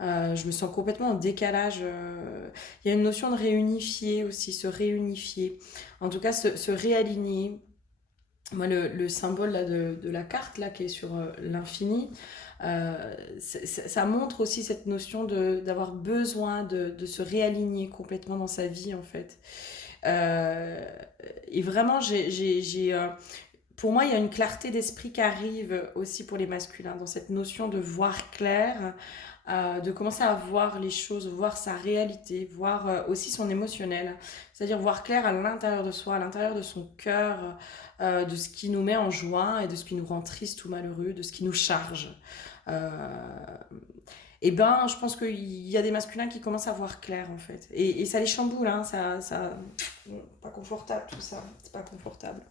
Je me sens complètement en décalage. Il y a une notion de réunifier aussi, se réunifier. En tout cas, se réaligner. Moi, le symbole là, de la carte là, qui est sur l'infini, ça montre aussi cette notion d'avoir besoin de se réaligner complètement dans sa vie, en fait. Euh, et vraiment, pour moi, il y a une clarté d'esprit qui arrive aussi pour les masculins, dans cette notion de voir clair, de commencer à voir les choses, voir sa réalité, voir aussi son émotionnel, c'est-à-dire voir clair à l'intérieur de soi, à l'intérieur de son cœur, de ce qui nous met en joie et de ce qui nous rend triste ou malheureux, de ce qui nous charge. Euh, et ben, je pense qu'il y a des masculins qui commencent à voir clair en fait. Et ça les chamboule, hein, pas confortable tout ça, c'est pas confortable.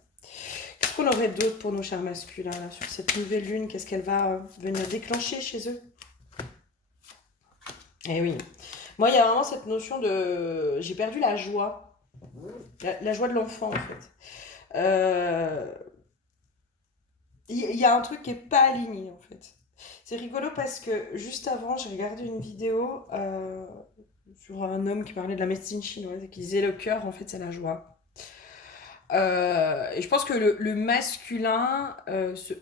Qu'est-ce qu'on aurait d'autre pour nos chers masculins là, sur cette nouvelle lune? Qu'est-ce qu'elle va venir déclencher chez eux? Eh oui. Moi, il y a vraiment cette notion de... J'ai perdu la joie. La joie de l'enfant, en fait. Euh, Il y a un truc qui est pas aligné, en fait. C'est rigolo parce que juste avant, j'ai regardé une vidéo sur un homme qui parlait de la médecine chinoise et qui disait le cœur, en fait, c'est la joie. Et je pense que le masculin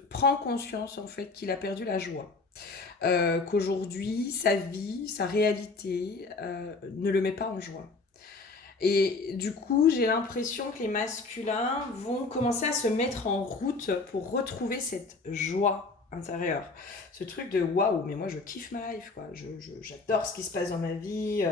prend conscience, en fait, qu'il a perdu la joie. Qu'aujourd'hui, sa vie, sa réalité ne le met pas en joie. Et du coup, j'ai l'impression que les masculins vont commencer à se mettre en route pour retrouver cette joie intérieure. Ce truc de waouh, mais moi je kiffe ma life, quoi. J'adore ce qui se passe dans ma vie.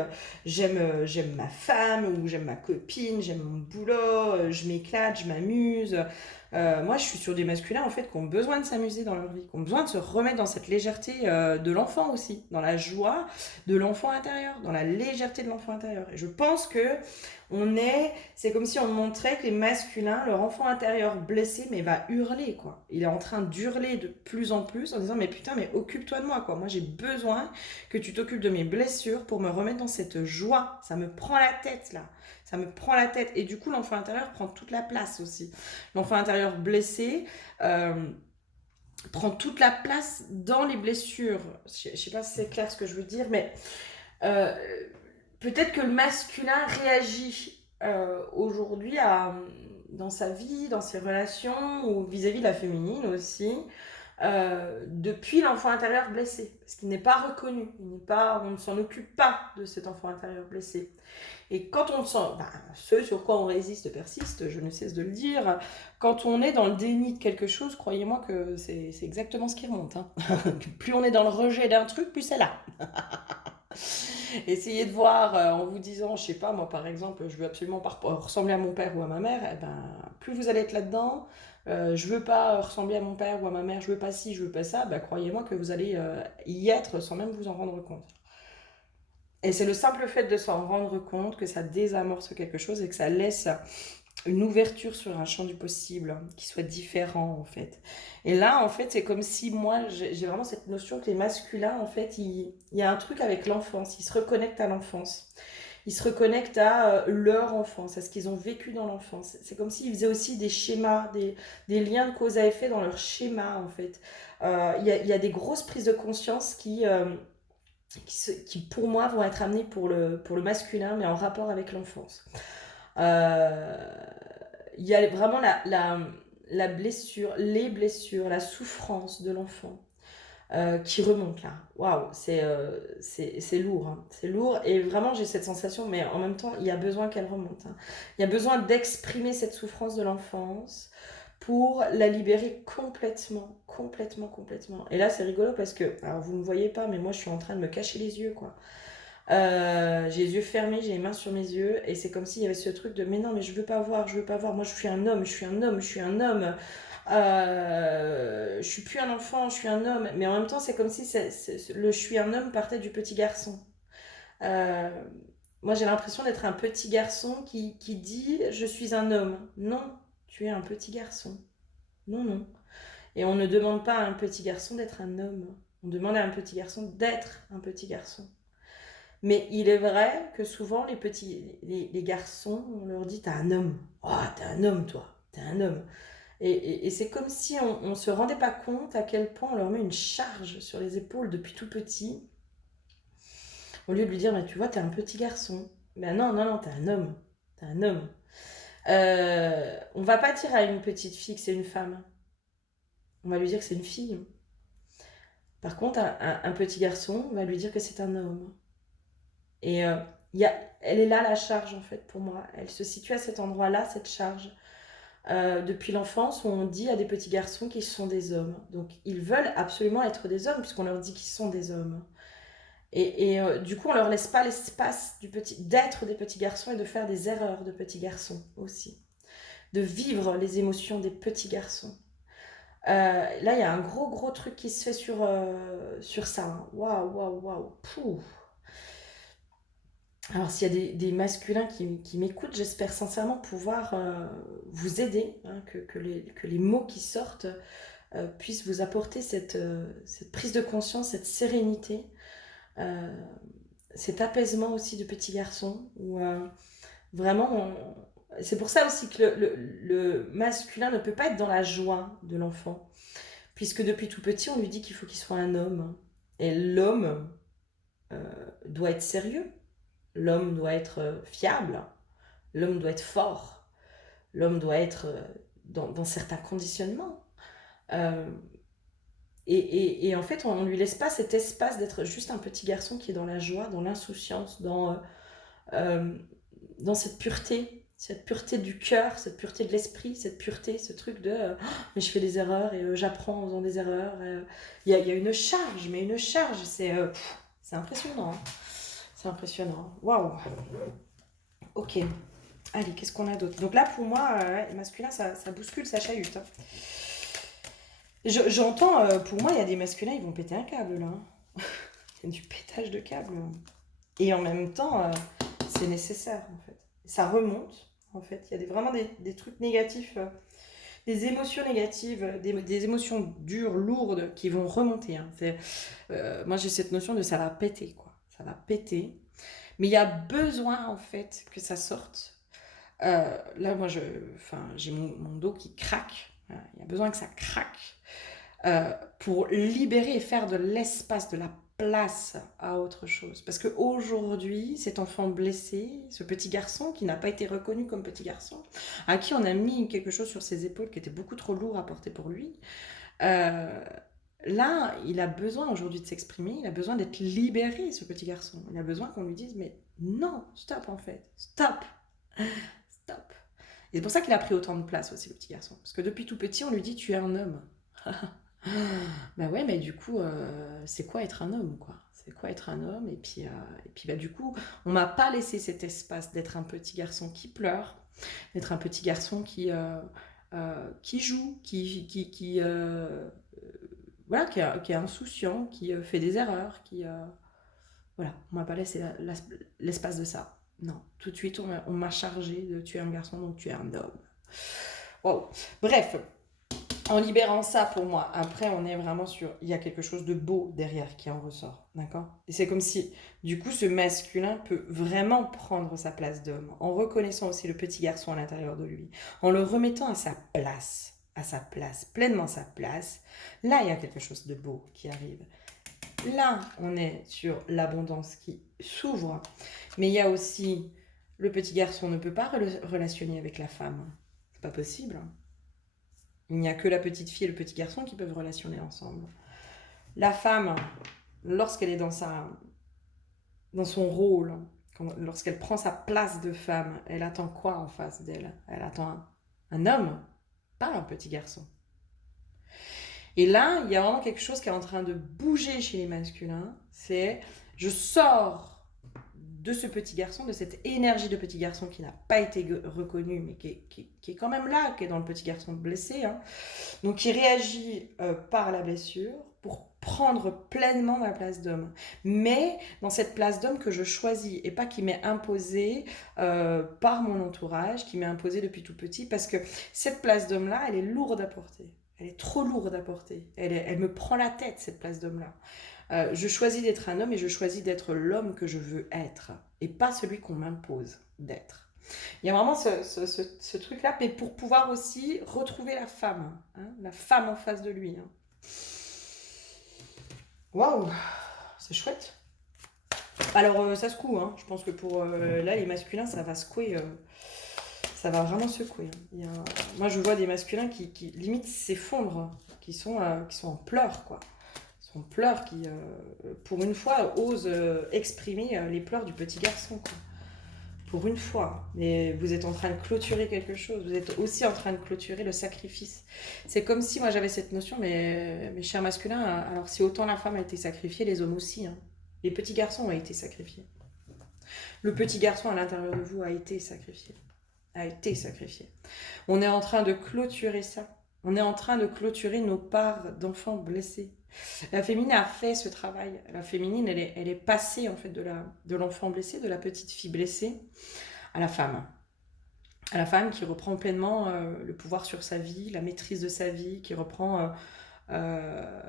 J'aime ma femme ou j'aime ma copine, j'aime mon boulot, je m'éclate, je m'amuse. Moi, je suis sur des masculins en fait qui ont besoin de s'amuser dans leur vie, qui ont besoin de se remettre dans cette légèreté de l'enfant aussi, dans la joie de l'enfant intérieur, dans la légèreté de l'enfant intérieur. Et je pense que c'est comme si on montrait que les masculins, leur enfant intérieur blessé, mais va hurler quoi. Il est en train d'hurler de plus en plus en disant mais putain mais occupe-toi de moi quoi. Moi j'ai besoin que tu t'occupes de mes blessures pour me remettre dans cette joie. Ça me prend la tête là. Ça me prend la tête. Et du coup l'enfant intérieur prend toute la place aussi. L'enfant intérieur blessé prend toute la place dans les blessures. Je sais pas si c'est clair ce que je veux dire, mais euh, peut-être que le masculin réagit aujourd'hui dans sa vie, dans ses relations, ou vis-à-vis de la féminine aussi, depuis l'enfant intérieur blessé. Parce qu'il n'est pas reconnu, on ne s'en occupe pas de cet enfant intérieur blessé. Et quand on sent, ce sur quoi on résiste persiste, je ne cesse de le dire, quand on est dans le déni de quelque chose, croyez-moi que c'est exactement ce qui remonte. Hein. Plus on est dans le rejet d'un truc, plus c'est là. Essayez de voir en vous disant, je sais pas, moi par exemple, je veux absolument pas ressembler à mon père ou à ma mère, eh ben, plus vous allez être là-dedans, je veux pas ressembler à mon père ou à ma mère, je veux pas ci, je veux pas ça, bah, croyez-moi que vous allez y être sans même vous en rendre compte. Et c'est le simple fait de s'en rendre compte que ça désamorce quelque chose et que ça laisse une ouverture sur un champ du possible qui soit différent en fait. Et là en fait c'est comme si moi j'ai vraiment cette notion que les masculins en fait il y a un truc avec l'enfance, ils se reconnectent à l'enfance. Ils se reconnectent à leur enfance, à ce qu'ils ont vécu dans l'enfance. C'est comme s'ils faisaient aussi des schémas, des liens de cause à effet dans leur schéma en fait. Il y a des grosses prises de conscience qui pour moi vont être amenées pour le masculin mais en rapport avec l'enfance. Euh, il y a vraiment la blessure, les blessures, la souffrance de l'enfant qui remonte là. Waouh, c'est lourd. Hein. C'est lourd et vraiment j'ai cette sensation, mais en même temps, il y a besoin qu'elle remonte. Hein. Il y a besoin d'exprimer cette souffrance de l'enfance pour la libérer complètement, complètement, complètement. Et là, c'est rigolo parce que, alors vous ne me voyez pas, mais moi, je suis en train de me cacher les yeux, quoi. J'ai les yeux fermés, j'ai les mains sur mes yeux, et c'est comme s'il y avait ce truc de mais non, mais je veux pas voir, je veux pas voir. Moi, je suis un homme, je suis un homme, je suis un homme. Je suis plus un enfant, je suis un homme. Mais en même temps, c'est comme si le je suis un homme partait du petit garçon. Euh, Moi, j'ai l'impression d'être un petit garçon qui dit je suis un homme. Non, tu es un petit garçon. Non, non. Et on ne demande pas à un petit garçon d'être un homme. On demande à un petit garçon d'être un petit garçon. Mais il est vrai que souvent, les garçons, on leur dit t'es un homme. Oh, t'es un homme, toi. T'es un homme. Et c'est comme si on ne se rendait pas compte à quel point on leur met une charge sur les épaules depuis tout petit, au lieu de lui dire, mais tu vois, t'es un petit garçon. Ben non, non, non, t'es un homme. T'es un homme. On va pas dire à une petite fille que c'est une femme. On va lui dire que c'est une fille. Par contre, un petit garçon, on va lui dire que c'est un homme. Et elle est là, la charge, en fait, pour moi. Elle se situe à cet endroit-là, cette charge. Depuis l'enfance, on dit à des petits garçons qu'ils sont des hommes. Donc, ils veulent absolument être des hommes, puisqu'on leur dit qu'ils sont des hommes. Du coup, on leur laisse pas l'espace d'être des petits garçons et de faire des erreurs de petits garçons aussi. De vivre les émotions des petits garçons. Là, il y a un gros truc qui se fait sur ça. Hein. Waouh, waouh, waouh. Pouh. Alors, s'il y a des masculins qui m'écoutent, j'espère sincèrement pouvoir vous aider, hein, que les mots qui sortent puissent vous apporter cette prise de conscience, cette sérénité, euh, cet apaisement aussi de petit garçon. Où vraiment, c'est pour ça aussi que le masculin ne peut pas être dans la joie de l'enfant, puisque depuis tout petit, on lui dit qu'il faut qu'il soit un homme. Et l'homme doit être sérieux. L'homme doit être fiable, l'homme doit être fort, l'homme doit être dans certains conditionnements. Euh, et en fait, on ne lui laisse pas cet espace d'être juste un petit garçon qui est dans la joie, dans l'insouciance, euh, dans cette pureté du cœur, cette pureté de l'esprit, cette pureté, ce truc de mais je fais des erreurs et j'apprends en faisant des erreurs. Il y a une charge, mais une charge, c'est impressionnant. Hein. C'est impressionnant. Waouh! Ok. Allez, qu'est-ce qu'on a d'autre? Donc là, pour moi, masculin, ça bouscule, ça chahute. Hein. J'entends, pour moi, il y a des masculins, ils vont péter un câble, là. Hein. Il y a du pétage de câble. Et en même temps, c'est nécessaire, en fait. Ça remonte, en fait. Il y a vraiment des trucs négatifs, des émotions négatives, des émotions dures, lourdes, qui vont remonter. Hein. Moi, j'ai cette notion de ça va péter, quoi. Ça va péter. Mais il y a besoin, en fait, que ça sorte. Là, moi, j'ai mon dos qui craque. Il y a besoin que ça craque pour libérer et faire de l'espace, de la place à autre chose. Parce qu'aujourd'hui, cet enfant blessé, ce petit garçon qui n'a pas été reconnu comme petit garçon, à qui on a mis quelque chose sur ses épaules qui était beaucoup trop lourd à porter pour lui, là, il a besoin aujourd'hui de s'exprimer, il a besoin d'être libéré, ce petit garçon. Il a besoin qu'on lui dise, mais non, stop en fait, stop, stop. Et c'est pour ça qu'il a pris autant de place aussi, le petit garçon. Parce que depuis tout petit, on lui dit, tu es un homme. Ben ouais, mais du coup, c'est quoi être un homme, quoi? C'est quoi être un homme? Et puis bah, du coup, on m'a pas laissé cet espace d'être un petit garçon qui pleure, d'être un petit garçon qui joue, voilà, qui est insouciant, qui fait des erreurs, voilà, on m'a pas laissé l'espace de ça. Non, tout de suite, on m'a chargé de tu es un garçon, donc tu es un homme. Wow. Bref, en libérant ça pour moi, après on est vraiment sur, il y a quelque chose de beau derrière qui en ressort, d'accord? Et c'est comme si, du coup, ce masculin peut vraiment prendre sa place d'homme, en reconnaissant aussi le petit garçon à l'intérieur de lui, en le remettant à sa place, pleinement sa place. Là, il y a quelque chose de beau qui arrive. Là, on est sur l'abondance qui s'ouvre, mais il y a aussi, le petit garçon ne peut pas relationner avec la femme, c'est pas possible. Il n'y a que la petite fille et le petit garçon qui peuvent relationner ensemble. La femme, lorsqu'elle est dans son rôle, lorsqu'elle prend sa place de femme, elle attend quoi en face d'elle? Elle attend un homme, pas un petit garçon. Et là, il y a vraiment quelque chose qui est en train de bouger chez les masculins. C'est, je sors de ce petit garçon, de cette énergie de petit garçon qui n'a pas été reconnue, mais qui est quand même là, qui est dans le petit garçon blessé, hein. Donc qui réagit par la blessure pour prendre pleinement ma place d'homme. Mais dans cette place d'homme que je choisis, et pas qui m'est imposée par mon entourage, qui m'est imposée depuis tout petit, parce que cette place d'homme-là, elle est lourde à porter. Elle est trop lourde à porter. Elle me prend la tête, cette place d'homme-là. Je choisis d'être un homme et je choisis d'être l'homme que je veux être et pas celui qu'on m'impose d'être. Il y a vraiment ce truc-là, mais pour pouvoir aussi retrouver la femme, hein, la femme en face de lui. Hein. Waouh, c'est chouette. Alors, ça secoue, hein. Je pense que pour là, les masculins, ça va secouer. Ça va vraiment secouer. Hein. Moi, je vois des masculins qui limite s'effondrent, qui sont en pleurs, quoi. Son pleur qui, pour une fois, ose exprimer les pleurs du petit garçon, quoi. Pour une fois. Mais vous êtes en train de clôturer quelque chose. Vous êtes aussi en train de clôturer le sacrifice. C'est comme si moi j'avais cette notion, mais mes chers masculins, alors si autant la femme a été sacrifiée, les hommes aussi, hein. Les petits garçons ont été sacrifiés. Le petit garçon à l'intérieur de vous a été sacrifié. A été sacrifié. On est en train de clôturer ça. On est en train de clôturer nos parts d'enfants blessés. La féminine a fait ce travail. La féminine, elle est passée en fait de l'enfant blessé, de la petite fille blessée, à la femme. À la femme qui reprend pleinement le pouvoir sur sa vie, la maîtrise de sa vie, qui reprend euh,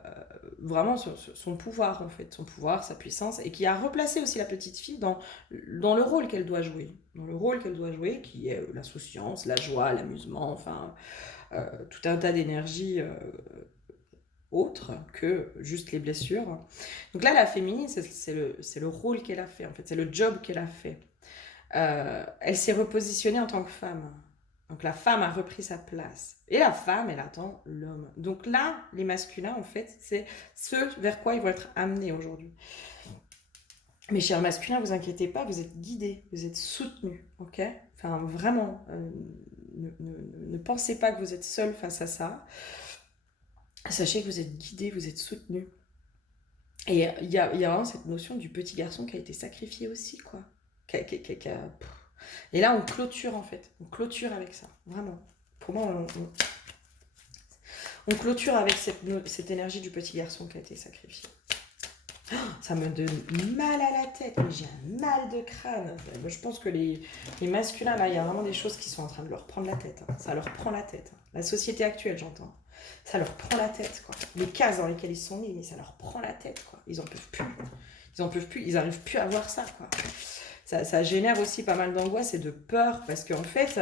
vraiment son pouvoir en fait, son pouvoir, sa puissance, et qui a replacé aussi la petite fille dans le rôle qu'elle doit jouer, dans le rôle qu'elle doit jouer, qui est l'insouciance, la joie, l'amusement, enfin tout un tas d'énergies autres que juste les blessures. Donc là, la féminine, c'est le rôle qu'elle a fait, en fait, c'est le job qu'elle a fait. Elle s'est repositionnée en tant que femme. Donc la femme a repris sa place. Et la femme, elle attend l'homme. Donc là, les masculins, en fait, c'est ce vers quoi ils vont être amenés aujourd'hui. Mes chers masculins, vous inquiétez pas, vous êtes guidés, vous êtes soutenus, ok? Enfin, vraiment, ne pensez pas que vous êtes seul face à ça. Sachez que vous êtes guidés, vous êtes soutenus. Et il y a vraiment cette notion du petit garçon qui a été sacrifié aussi, quoi. Et là, on clôture, en fait. On clôture avec ça, vraiment. Pour moi, on clôture avec cette énergie du petit garçon qui a été sacrifié. Ça me donne mal à la tête, mais j'ai un mal de crâne. Je pense que les masculins, là, il y a vraiment des choses qui sont en train de leur prendre la tête. Hein. Ça leur prend la tête. Hein. La société actuelle, j'entends. Ça leur prend la tête, quoi. Les cases dans lesquelles ils sont mis, mais ça leur prend la tête, quoi. Ils en peuvent plus. Ils en peuvent plus. Ils n'arrivent plus à voir ça, quoi. Ça génère aussi pas mal d'angoisse et de peur, parce qu'en fait,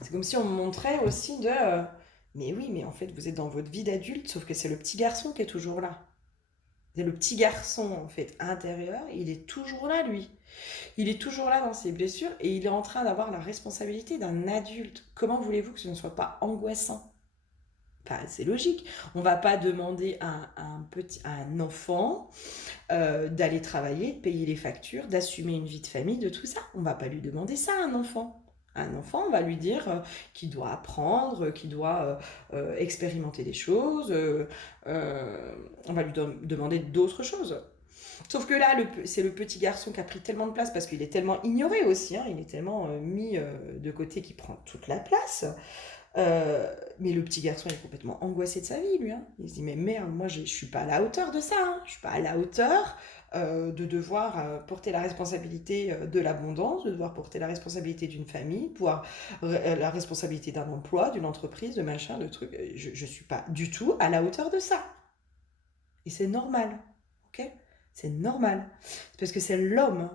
c'est comme si on me montrait aussi de... mais oui, mais en fait, vous êtes dans votre vie d'adulte, sauf que c'est le petit garçon qui est toujours là. C'est le petit garçon, en fait, intérieur, il est toujours là, lui. Il est toujours là dans ses blessures, et il est en train d'avoir la responsabilité d'un adulte. Comment voulez-vous que ce ne soit pas angoissant ? Enfin, c'est logique. On ne va pas demander à un enfant d'aller travailler, de payer les factures, d'assumer une vie de famille, de tout ça. On ne va pas lui demander ça à un enfant. Un enfant, on va lui dire qu'il doit apprendre, qu'il doit expérimenter des choses. On va lui demander d'autres choses. Sauf que là, c'est le petit garçon qui a pris tellement de place parce qu'il est tellement ignoré aussi. Hein, il est tellement mis de côté qu'il prend toute la place. Mais le petit garçon est complètement angoissé de sa vie, lui. Hein. Il se dit, mais merde, moi je suis pas à la hauteur de ça. Hein. Je suis pas à la hauteur de devoir porter la responsabilité de l'abondance, de devoir porter la responsabilité d'une famille, la responsabilité d'un emploi, d'une entreprise, de machin, de trucs. Je suis pas du tout à la hauteur de ça. Et c'est normal, ok? C'est normal. C'est parce que c'est l'homme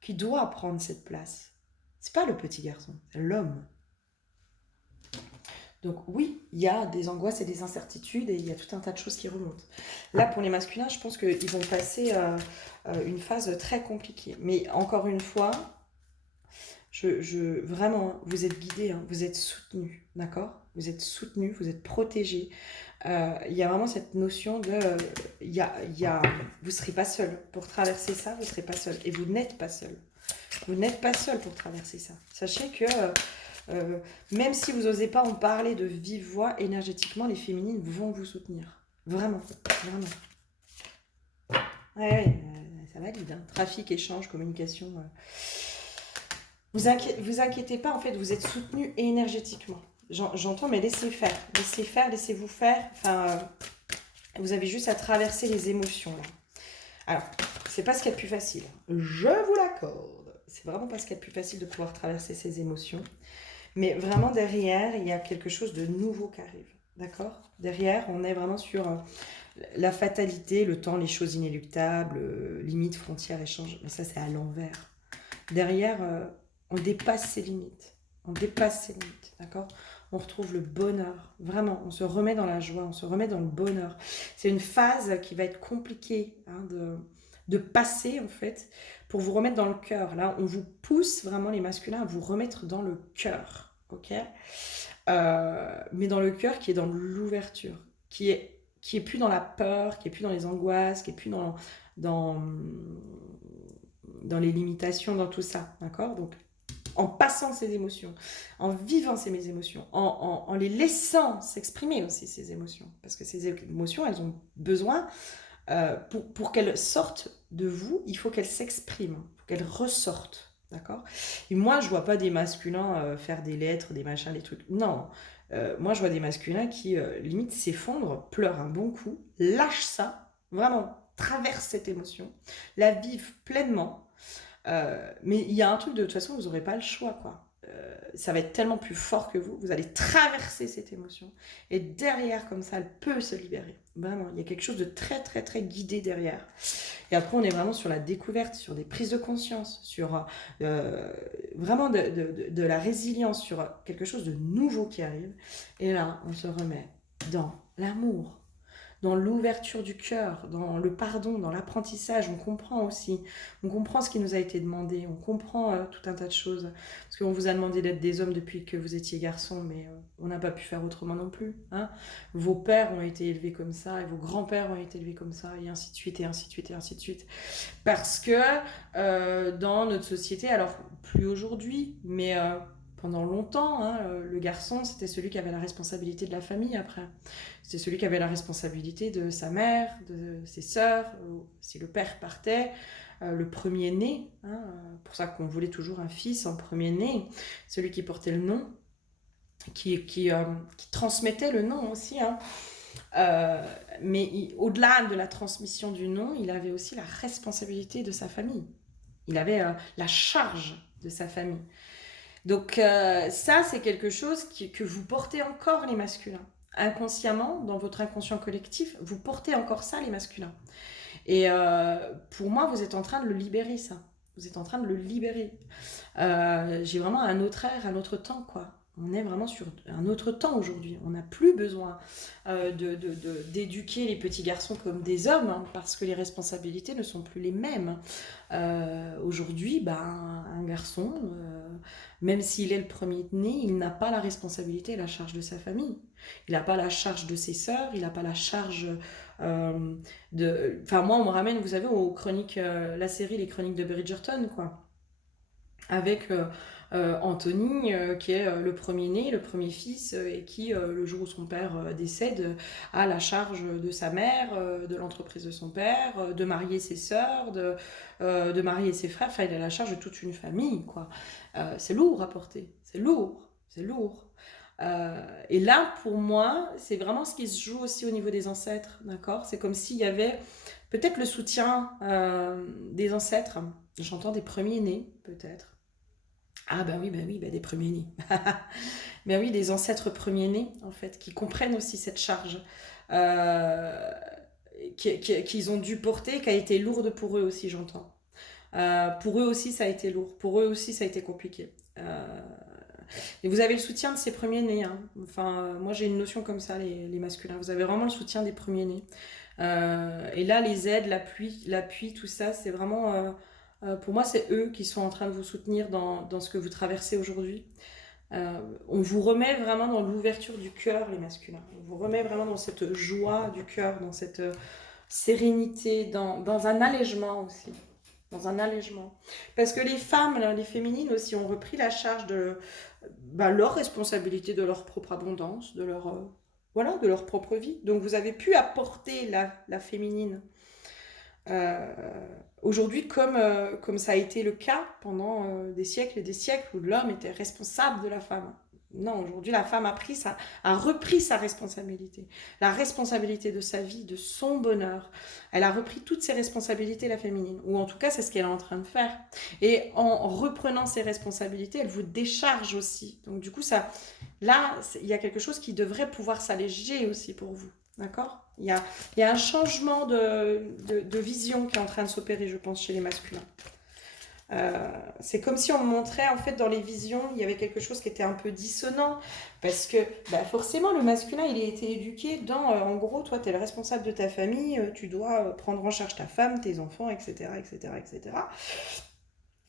qui doit prendre cette place. C'est pas le petit garçon, c'est l'homme. Donc oui, il y a des angoisses et des incertitudes et il y a tout un tas de choses qui remontent. Là, pour les masculins, je pense qu'ils vont passer une phase très compliquée. Mais encore une fois, vraiment, vous êtes guidés, hein, vous êtes soutenus, d'accord? Vous êtes soutenus, vous êtes protégés. Il y a vraiment cette notion de... vous ne serez pas seul. Pour traverser ça, vous ne serez pas seul. Et vous n'êtes pas seul. Vous n'êtes pas seul pour traverser ça. Sachez que... même si vous n'osez pas en parler de vive voix, énergétiquement, les féminines vont vous soutenir. Vraiment, vraiment. Ouais, ça valide. Hein. Trafic, échange, communication. Vous inquiétez pas, en fait, vous êtes soutenus énergétiquement. J'entends, mais laissez faire. Laissez faire, laissez-vous faire. Enfin, vous avez juste à traverser les émotions, là. Alors, c'est pas ce qu'il y a de plus facile. Je vous l'accorde. C'est vraiment pas ce qu'il y a de plus facile de pouvoir traverser ces émotions. Mais vraiment, derrière, il y a quelque chose de nouveau qui arrive. D'accord ? Derrière, on est vraiment sur la fatalité, le temps, les choses inéluctables, limites, frontières, échanges. Mais ça, c'est à l'envers. Derrière, on dépasse ses limites. On dépasse ses limites. D'accord ? On retrouve le bonheur. Vraiment, on se remet dans la joie, on se remet dans le bonheur. C'est une phase qui va être compliquée de passer, en fait, pour vous remettre dans le cœur. Là, on vous pousse vraiment, les masculins, à vous remettre dans le cœur, ok ? Mais dans le cœur qui est dans l'ouverture, qui qui est plus dans la peur, qui est plus dans les angoisses, qui est plus dans, dans les limitations, dans tout ça, d'accord? Donc, en passant ces émotions, en vivant ces mes émotions, en les laissant s'exprimer aussi ces émotions, parce que ces émotions, elles ont besoin, pour qu'elles sortent de vous, il faut qu'elles s'expriment, il faut qu'elles ressortent, d'accord? Et moi, je vois pas des masculins faire des lettres, des machins, des trucs, non. Moi, je vois des masculins qui, limite, s'effondrent, pleurent un bon coup, lâchent ça, vraiment, traversent cette émotion, la vivent pleinement, mais il y a un truc de toute façon, vous n'aurez pas le choix, quoi. Ça va être tellement plus fort que vous allez traverser cette émotion, et derrière, comme ça, elle peut se libérer. Vraiment, il y a quelque chose de très, très, très guidé derrière. Et après, on est vraiment sur la découverte, sur des prises de conscience, sur vraiment de la résilience, sur quelque chose de nouveau qui arrive. Et là, on se remet dans l'amour, dans l'ouverture du cœur, dans le pardon, dans l'apprentissage. On comprend aussi, on comprend ce qui nous a été demandé, on comprend tout un tas de choses. Parce qu'on vous a demandé d'être des hommes depuis que vous étiez garçons, mais on n'a pas pu faire autrement non plus. Hein. Vos pères ont été élevés comme ça, et vos grands-pères ont été élevés comme ça, et ainsi de suite, et ainsi de suite, et ainsi de suite. Parce que dans notre société, alors plus aujourd'hui, mais pendant longtemps, hein, le garçon, c'était celui qui avait la responsabilité de la famille après. C'était celui qui avait la responsabilité de sa mère, de ses sœurs, si le père partait, le premier-né, hein, pour ça qu'on voulait toujours un fils en premier-né, celui qui portait le nom, qui transmettait le nom aussi, hein. Mais au-delà de la transmission du nom, il avait aussi la responsabilité de sa famille. Il avait la charge de sa famille. Donc ça, c'est quelque chose que vous portez encore, les masculins. Inconsciemment, dans votre inconscient collectif, vous portez encore ça, les masculins. Et pour moi, vous êtes en train de le libérer, ça. Vous êtes en train de le libérer. J'ai vraiment un autre ère, un autre temps, quoi. On est vraiment sur un autre temps aujourd'hui. On n'a plus besoin d'éduquer les petits garçons comme des hommes, hein, parce que les responsabilités ne sont plus les mêmes. Aujourd'hui, ben, un garçon, même s'il est le premier-né, il n'a pas la responsabilité et la charge de sa famille. Il n'a pas la charge de ses sœurs, il n'a pas la charge de... Enfin, moi, on me ramène, vous savez, aux chroniques, la série Les Chroniques de Bridgerton, quoi. Avec Anthony, qui est le premier-né, le premier fils, et qui, le jour où son père décède, a la charge de sa mère, de l'entreprise de son père, de marier ses sœurs, de marier ses frères. Enfin, il a la charge de toute une famille, quoi. C'est lourd à porter, c'est lourd, c'est lourd. Et là, pour moi, c'est vraiment ce qui se joue aussi au niveau des ancêtres, d'accord? C'est comme s'il y avait peut-être le soutien des ancêtres, j'entends des premiers-nés, peut-être. Ah bah oui, des premiers-nés. Ben oui, des ancêtres premiers-nés, en fait, qui comprennent aussi cette charge euh, qu'ils ont dû porter, qui a été lourde pour eux aussi, j'entends. Pour eux aussi, ça a été lourd. Pour eux aussi, ça a été compliqué. Et vous avez le soutien de ces premiers-nés. Hein. Enfin, moi, j'ai une notion comme ça, les masculins. Vous avez vraiment le soutien des premiers-nés. Et là, les aides, l'appui, tout ça, c'est vraiment... pour moi, c'est eux qui sont en train de vous soutenir dans ce que vous traversez aujourd'hui. On vous remet vraiment dans l'ouverture du cœur, les masculins. On vous remet vraiment dans cette joie du cœur, dans cette sérénité, dans un allègement aussi. Dans un allègement. Parce que les femmes, là, les féminines aussi, ont repris la charge de leur responsabilité de leur propre abondance, voilà, de leur propre vie. Donc vous avez pu apporter la féminine euh, aujourd'hui, comme ça a été le cas pendant des siècles et des siècles où l'homme était responsable de la femme. Non, aujourd'hui, la femme a repris sa responsabilité, la responsabilité de sa vie, de son bonheur. Elle a repris toutes ses responsabilités, la féminine, ou en tout cas, c'est ce qu'elle est en train de faire. Et en reprenant ses responsabilités, elle vous décharge aussi. Donc, du coup, là, il y a quelque chose qui devrait pouvoir s'alléger aussi pour vous. D'accord? Il y a un changement de vision qui est en train de s'opérer, je pense, chez les masculins. C'est comme si on me montrait, en fait, dans les visions, il y avait quelque chose qui était un peu dissonant, parce que forcément, le masculin, il a été éduqué en gros, toi, tu es le responsable de ta famille, tu dois prendre en charge ta femme, tes enfants, etc., etc., etc.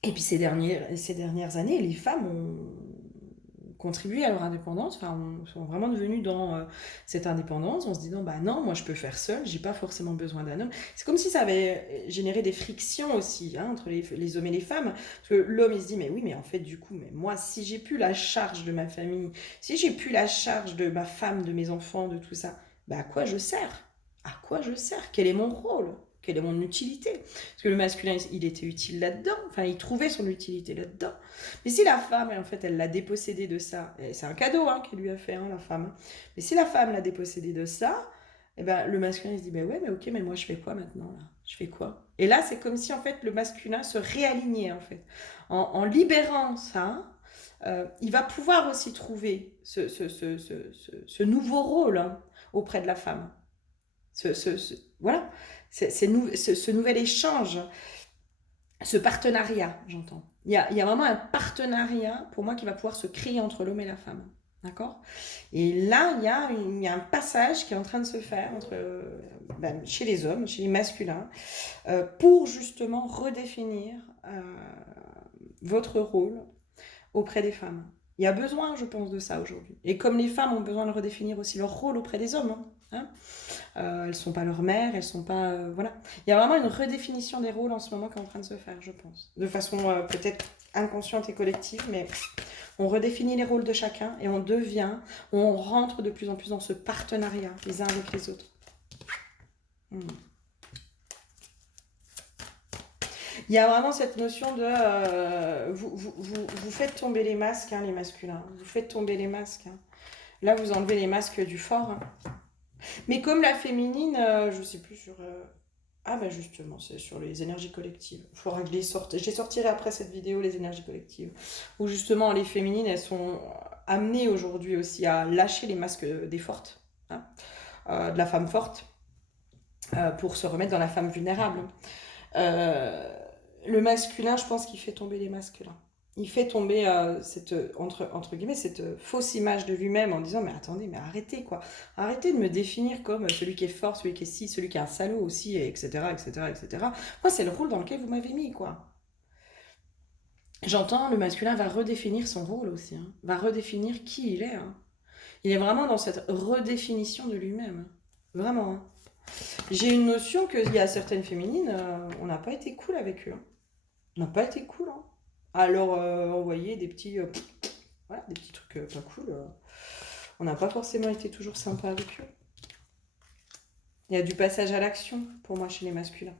Et puis ces dernières années, les femmes ont contribué à leur indépendance, enfin, on sont vraiment devenus dans cette indépendance, en se disant, bah non, moi je peux faire seul, j'ai pas forcément besoin d'un homme. C'est comme si ça avait généré des frictions aussi, hein, entre les hommes et les femmes, parce que l'homme il se dit, mais oui, mais en fait du coup, mais moi si j'ai plus la charge de ma famille, si j'ai plus la charge de ma femme, de mes enfants, de tout ça, bah à quoi je sers? À quoi je sers? Quel est mon rôle? Quelle est mon utilité? Parce que le masculin, il était utile là-dedans, enfin il trouvait son utilité là-dedans. Mais si la femme, en fait, elle l'a dépossédé de ça, c'est un cadeau hein, qu'elle lui a fait, hein, la femme. Mais si la femme l'a dépossédé de ça, eh ben, le masculin, il se dit, ben ouais, mais ok, mais moi, je fais quoi maintenant, là? Je fais quoi? Et là, c'est comme si, en fait, le masculin se réalignait, en fait. En libérant ça, il va pouvoir aussi trouver ce nouveau rôle hein, auprès de la femme. Voilà, ce nouvel échange, ce partenariat, j'entends. Il y a vraiment un partenariat, pour moi, qui va pouvoir se créer entre l'homme et la femme. D'accord? Et là, il y a un passage qui est en train de se faire entre, chez les hommes, chez les masculins, pour justement redéfinir votre rôle auprès des femmes. Il y a besoin, je pense, de ça aujourd'hui. Et comme les femmes ont besoin de redéfinir aussi leur rôle auprès des hommes, hein, elles ne sont pas leur mère, elles sont pas... voilà. Il y a vraiment une redéfinition des rôles en ce moment qui est en train de se faire, je pense. De façon peut-être inconsciente et collective, mais on redéfinit les rôles de chacun et on rentre de plus en plus dans ce partenariat les uns avec les autres. Il y a vraiment cette notion de... vous faites tomber les masques, hein, les masculins. Vous faites tomber les masques. Hein. Là, vous enlevez les masques du fort. Hein. Mais comme la féminine, je sais plus sur... Ah ben justement, c'est sur les énergies collectives. Il faudra que je les sortirai après cette vidéo, les énergies collectives. Où justement, les féminines, elles sont amenées aujourd'hui aussi à lâcher les masques des fortes. Hein, de la femme forte. Pour se remettre dans la femme vulnérable. Le masculin, je pense qu'il fait tomber les masques là. Il fait tomber cette, entre guillemets, cette fausse image de lui-même en disant mais attendez, mais arrêtez quoi. Arrêtez de me définir comme celui qui est fort, celui qui est ci, celui qui est un salaud aussi, etc. etc., etc. Moi, c'est le rôle dans lequel vous m'avez mis quoi. J'entends, le masculin va redéfinir son rôle aussi, hein. Va redéfinir qui il est. Hein. Il est vraiment dans cette redéfinition de lui-même. Vraiment. Hein. J'ai une notion qu'il y a certaines féminines, on n'a pas été cool avec eux. Hein. On n'a pas été cool. Hein. Alors, envoyer des petits, voilà, des petits trucs pas cool. On n'a pas forcément été toujours sympa avec eux. Il y a du passage à l'action pour moi chez les masculins.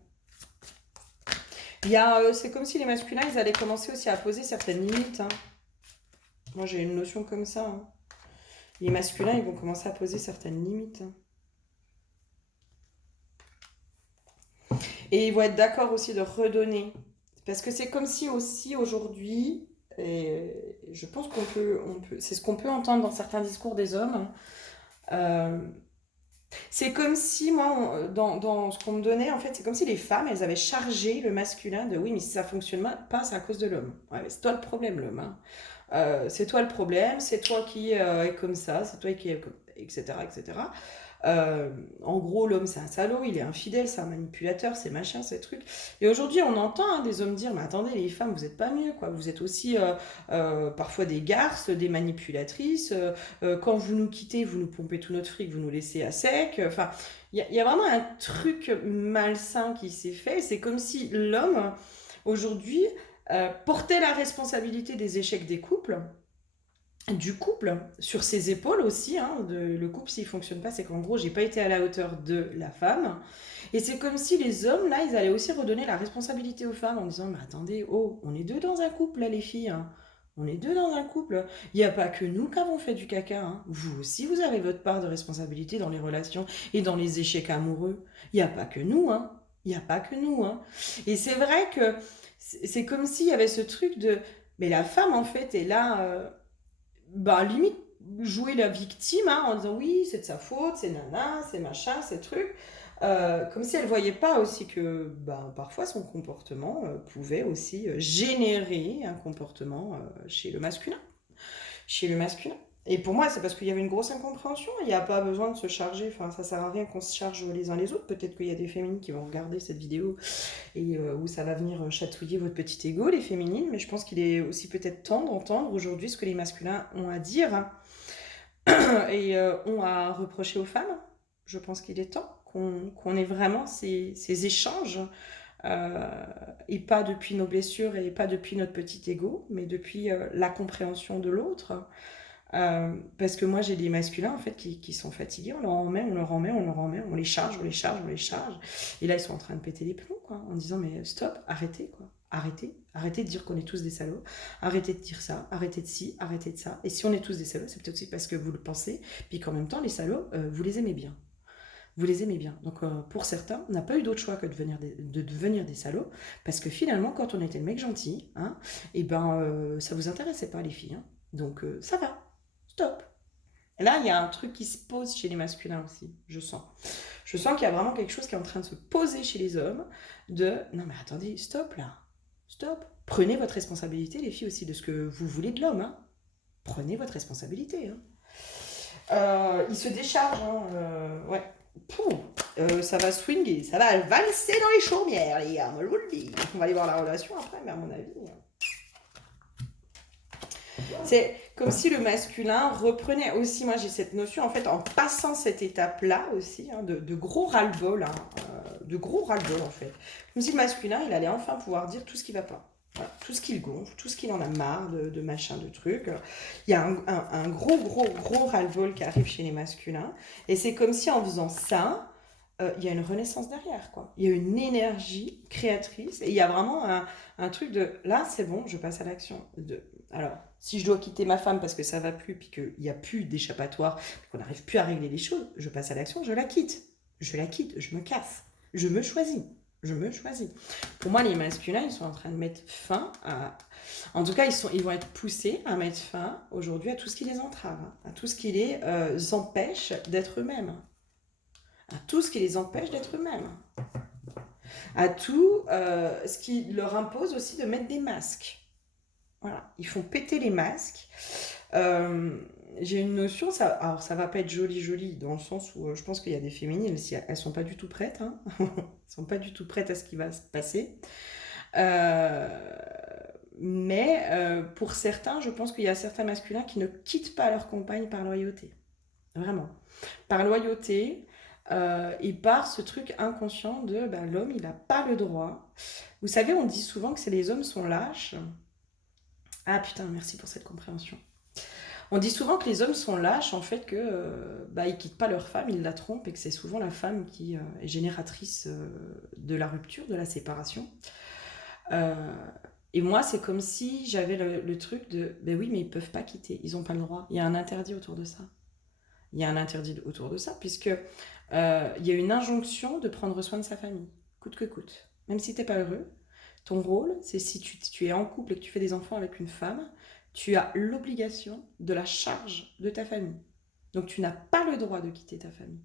C'est comme si les masculins, ils allaient commencer aussi à poser certaines limites. Hein. Moi, j'ai une notion comme ça. Hein. Les masculins, ils vont commencer à poser certaines limites. Hein. Et ils vont être d'accord aussi de redonner. Parce que c'est comme si aussi aujourd'hui, et je pense c'est ce qu'on peut entendre dans certains discours des hommes, c'est comme si moi, dans ce qu'on me donnait, en fait, c'est comme si les femmes, elles avaient chargé le masculin de oui, mais si ça fonctionne pas, c'est à cause de l'homme. Ouais, c'est toi le problème, l'homme. Hein. C'est toi le problème, c'est toi qui est comme ça, c'est toi qui est comme... etc. etc. En gros, l'homme, c'est un salaud, il est infidèle, c'est un manipulateur, c'est machin, c'est truc. Et aujourd'hui, on entend hein, des hommes dire, mais attendez, les femmes, vous n'êtes pas mieux, quoi. Vous êtes aussi parfois des garces, des manipulatrices. Quand vous nous quittez, vous nous pompez tout notre fric, vous nous laissez à sec. Enfin, il y a vraiment un truc malsain qui s'est fait. C'est comme si l'homme, aujourd'hui, portait la responsabilité des échecs des couples. Du couple sur ses épaules aussi hein, le couple s'il fonctionne pas c'est qu'en gros j'ai pas été à la hauteur de la femme et c'est comme si les hommes là ils allaient aussi redonner la responsabilité aux femmes en disant mais attendez on est deux dans un couple là les filles hein. On est deux dans un couple il n'y a pas que nous qui avons fait du caca hein. Vous aussi vous avez votre part de responsabilité dans les relations et dans les échecs amoureux il n'y a pas que nous hein. Il n'y a pas que nous hein. Et c'est vrai que c'est comme s'il y avait ce truc de mais la femme en fait est là limite jouer la victime hein, en disant oui c'est de sa faute, c'est nana, c'est machin, c'est truc. Comme si elle voyait pas aussi que parfois son comportement pouvait aussi générer un comportement chez le masculin. Chez le masculin. Et pour moi, c'est parce qu'il y avait une grosse incompréhension. Il n'y a pas besoin de se charger. Enfin, ça sert à rien qu'on se charge les uns les autres. Peut-être qu'il y a des féminines qui vont regarder cette vidéo et où ça va venir chatouiller votre petit ego, les féminines. Mais je pense qu'il est aussi peut-être temps d'entendre aujourd'hui ce que les masculins ont à dire et ont à reprocher aux femmes. Je pense qu'il est temps qu'on ait vraiment ces échanges et pas depuis nos blessures et pas depuis notre petit ego, mais depuis la compréhension de l'autre. Parce que moi j'ai des masculins en fait qui sont fatigués, on leur en met, on leur en met, on leur en met, on les charge, on les charge, on les charge. Et là ils sont en train de péter les plombs quoi, en disant mais stop, arrêtez quoi. Arrêtez de dire qu'on est tous des salauds, arrêtez de dire ça, arrêtez de ci, arrêtez de ça. Et si on est tous des salauds, c'est peut-être aussi parce que vous le pensez, puis qu'en même temps les salauds, vous les aimez bien. Vous les aimez bien. Donc pour certains, on n'a pas eu d'autre choix que de devenir des salauds, parce que finalement, quand on était le mec gentil, hein, et ben ça vous intéressait pas les filles. Hein. Donc ça va, stop. Et là, il y a un truc qui se pose chez les masculins aussi, je sens. Je sens qu'il y a vraiment quelque chose qui est en train de se poser chez les hommes, de non mais attendez, stop là, stop. Prenez votre responsabilité, les filles aussi, de ce que vous voulez de l'homme. Hein. Prenez votre responsabilité. Hein. Il se décharge, hein, ouais. Ça va swinger, ça va valser dans les chaumières, les gars, moi je vous le dis. On va aller voir la relation après, mais à mon avis. C'est comme si le masculin reprenait aussi, moi j'ai cette notion, en fait, en passant cette étape-là aussi, hein, de gros ras-le-bol, hein, de gros ras-le-bol en fait. Comme si le masculin, il allait enfin pouvoir dire tout ce qui va pas. Voilà, tout ce qu'il gonfle, tout ce qu'il en a marre de machin, de trucs. Il y a un gros ras-le-bol qui arrive chez les masculins. Et c'est comme si en faisant ça, il y a une renaissance derrière, quoi. Il y a une énergie créatrice. Et il y a vraiment un truc de, là, c'est bon, je passe à l'action. Alors, si je dois quitter ma femme parce que ça va plus, puis qu'il n'y a plus d'échappatoire, qu'on n'arrive plus à régler les choses, je passe à l'action, je la quitte. Je la quitte, je me casse. Je me choisis. Je me choisis. Pour moi, les masculins, ils sont en train de mettre fin à... En tout cas, ils vont être poussés à mettre fin aujourd'hui à tout ce qui les entrave, hein, à tout ce qui les empêche d'être eux-mêmes, à tout ce qui les empêche d'être eux-mêmes, à tout ce qui leur impose aussi de mettre des masques. Voilà, ils font péter les masques. J'ai une notion, alors ça va pas être joli dans le sens où je pense qu'il y a des féminines, si elles sont pas du tout prêtes, hein, elles sont pas du tout prêtes à ce qui va se passer. Mais pour certains, je pense qu'il y a certains masculins qui ne quittent pas leur compagne par loyauté. Vraiment. Par loyauté et par ce truc inconscient de l'homme, il n'a pas le droit. Vous savez, on dit souvent que les hommes sont lâches. Ah putain, merci pour cette compréhension. On dit souvent que les hommes sont lâches, en fait, que ils quittent pas leur femme, ils la trompent, et que c'est souvent la femme qui est génératrice de la rupture, de la séparation. Et moi, c'est comme si j'avais le truc de, oui, mais ils peuvent pas quitter, ils ont pas le droit. Il y a un interdit autour de ça. Il y a un interdit autour de ça, puisque il y a une injonction de prendre soin de sa famille, coûte que coûte. Même si t'es pas heureux, ton rôle, c'est si tu es en couple et que tu fais des enfants avec une femme, tu as l'obligation de la charge de ta famille. Donc tu n'as pas le droit de quitter ta famille.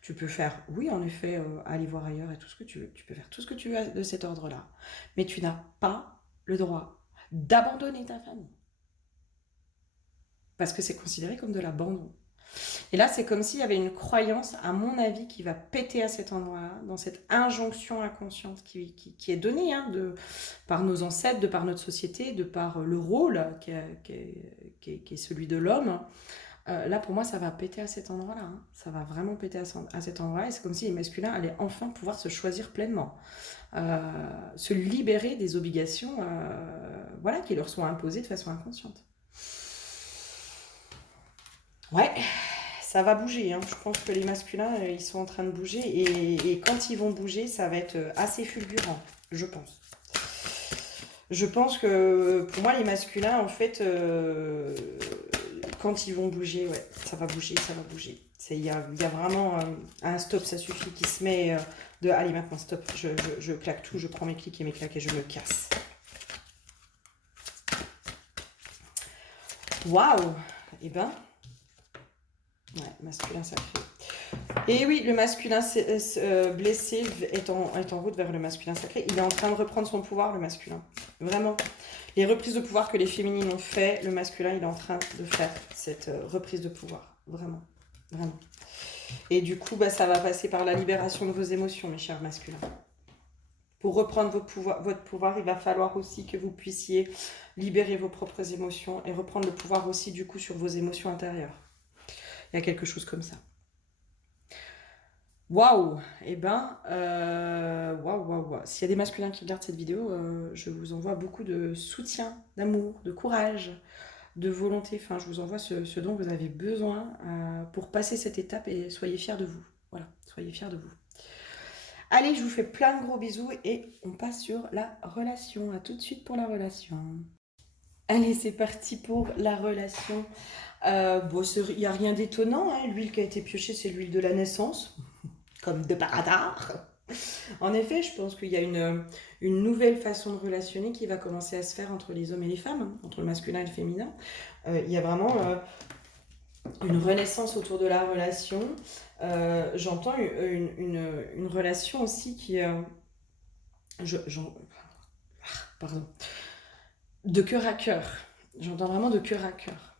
Tu peux faire, oui, en effet, aller voir ailleurs et tout ce que tu veux. Tu peux faire tout ce que tu veux de cet ordre-là. Mais tu n'as pas le droit d'abandonner ta famille. Parce que c'est considéré comme de l'abandon. Et là, c'est comme s'il y avait une croyance, à mon avis, qui va péter à cet endroit-là, dans cette injonction inconsciente qui est donnée par nos ancêtres, de par notre société, de par le rôle qui est celui de l'homme. Là, pour moi, ça va péter à cet endroit-là. Hein. Ça va vraiment péter à cet endroit-là. Et c'est comme si les masculins allaient enfin pouvoir se choisir pleinement. Se libérer des obligations qui leur sont imposées de façon inconsciente. Ouais, ça va bouger. Hein. Je pense que les masculins, ils sont en train de bouger. Et quand ils vont bouger, ça va être assez fulgurant, je pense. Je pense que pour moi, les masculins, en fait, quand ils vont bouger, ouais, ça va bouger, ça va bouger. Il y a vraiment un stop, ça suffit, qui se met de allez, maintenant stop, je claque tout, je prends mes clics et mes claques et je me casse. Waouh! Eh ben. Ouais, masculin sacré. Et oui, le masculin blessé est en route vers le masculin sacré. Il est en train de reprendre son pouvoir, le masculin. Vraiment. Les reprises de pouvoir que les féminines ont fait, le masculin, il est en train de faire cette reprise de pouvoir. Vraiment. Vraiment. Et du coup, bah, ça va passer par la libération de vos émotions, mes chers masculins. Pour reprendre votre pouvoir, il va falloir aussi que vous puissiez libérer vos propres émotions et reprendre le pouvoir aussi, du coup, sur vos émotions intérieures. Il y a quelque chose comme ça. Waouh! Eh ben, waouh. S'il y a des masculins qui regardent cette vidéo, je vous envoie beaucoup de soutien, d'amour, de courage, de volonté. Enfin, je vous envoie ce dont vous avez besoin pour passer cette étape et soyez fiers de vous. Voilà, soyez fiers de vous. Allez, je vous fais plein de gros bisous et on passe sur la relation. À tout de suite pour la relation. Allez, c'est parti pour la relation. Bon, il n'y a rien d'étonnant. Hein. L'huile qui a été piochée, c'est l'huile de la naissance. Comme de par hasard. En effet, je pense qu'il y a une nouvelle façon de relationner qui va commencer à se faire entre les hommes et les femmes, entre le masculin et le féminin. Il y a vraiment une renaissance autour de la relation. J'entends une relation aussi qui... pardon. De cœur à cœur. J'entends vraiment de cœur à cœur.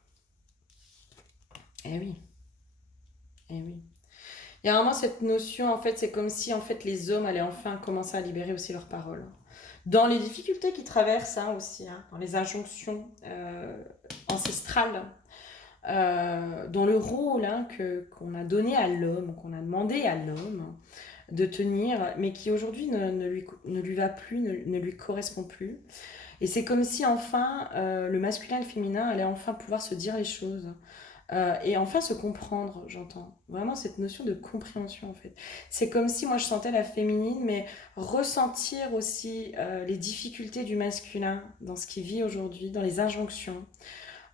Eh oui. Eh oui. Il y a vraiment cette notion, en fait, c'est comme si en fait les hommes allaient enfin commencer à libérer aussi leurs paroles. Dans les difficultés qu'ils traversent aussi, dans les injonctions ancestrales, dans le rôle qu'on a donné à l'homme, qu'on a demandé à l'homme de tenir, mais qui aujourd'hui ne lui va plus, ne lui correspond plus. Et c'est comme si enfin le masculin et le féminin allaient enfin pouvoir se dire les choses. Et enfin se comprendre, j'entends. Vraiment cette notion de compréhension en fait. C'est comme si moi je sentais la féminine, mais ressentir aussi les difficultés du masculin dans ce qu'il vit aujourd'hui, dans les injonctions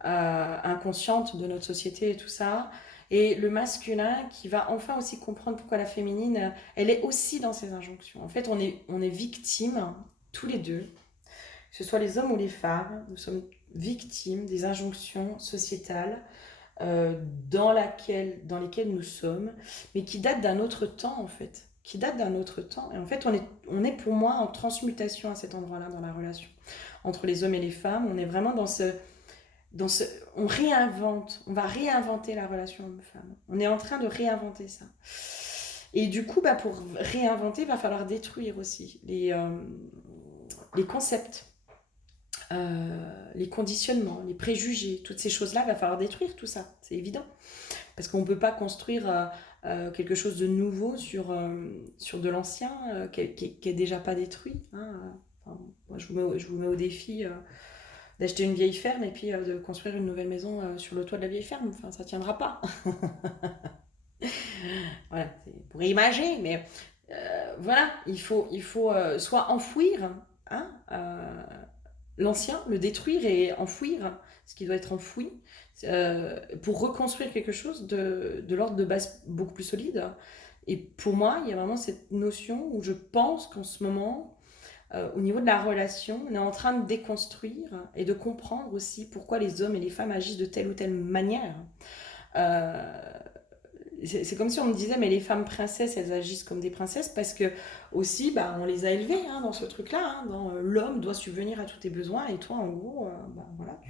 inconscientes de notre société et tout ça. Et le masculin qui va enfin aussi comprendre pourquoi la féminine, elle est aussi dans ces injonctions. En fait, on est victimes, tous les deux, que ce soit les hommes ou les femmes, nous sommes victimes des injonctions sociétales dans lesquelles nous sommes, mais qui datent d'un autre temps en fait. Qui datent d'un autre temps. Et en fait, on est pour moi en transmutation à cet endroit-là dans la relation. Entre les hommes et les femmes, on est vraiment on réinvente, on va réinventer la relation homme-femme. On est en train de réinventer ça. Et du coup, pour réinventer, il va falloir détruire aussi les concepts, les conditionnements, les préjugés, toutes ces choses-là, il va falloir détruire tout ça, c'est évident. Parce qu'on ne peut pas construire quelque chose de nouveau sur de l'ancien qui est déjà pas détruit. Enfin, moi, je vous mets au défi d'acheter une vieille ferme et puis de construire une nouvelle maison sur le toit de la vieille ferme. Enfin, ça tiendra pas. Voilà, c'est pour imaginer, mais voilà, il faut soit enfouir l'ancien, le détruire et enfouir ce qui doit être enfoui pour reconstruire quelque chose de l'ordre de base beaucoup plus solide. Et pour moi, il y a vraiment cette notion où je pense qu'en ce moment, au niveau de la relation, on est en train de déconstruire et de comprendre aussi pourquoi les hommes et les femmes agissent de telle ou telle manière. C'est comme si on me disait mais les femmes princesses elles agissent comme des princesses parce que aussi on les a élevées dans ce truc là dans l'homme doit subvenir à tous tes besoins et toi en gros voilà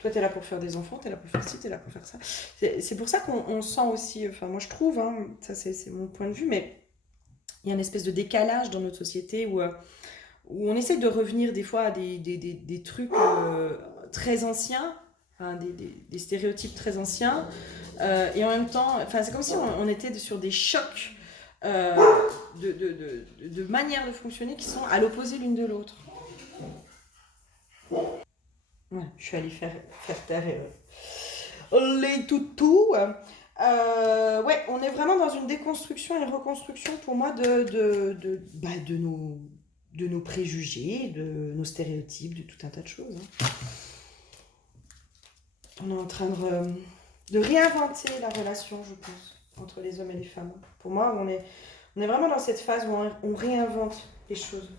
toi t'es là pour faire des enfants, t'es là pour faire ci, t'es là pour faire ça, c'est pour ça qu'on sent aussi, enfin moi je trouve ça c'est mon point de vue, mais il y a une espèce de décalage dans notre société où on essaie de revenir des fois à des trucs très anciens, enfin, des stéréotypes très anciens. Et en même temps, c'est comme si on était sur des chocs de manières de fonctionner qui sont à l'opposé l'une de l'autre. Ouais, je suis allée faire taire les toutous. Ouais, on est vraiment dans une déconstruction et reconstruction pour moi de nos préjugés, de nos stéréotypes, de tout un tas de choses. On est en train de réinventer la relation, je pense, entre les hommes et les femmes. Pour moi, on est vraiment dans cette phase où on réinvente les choses.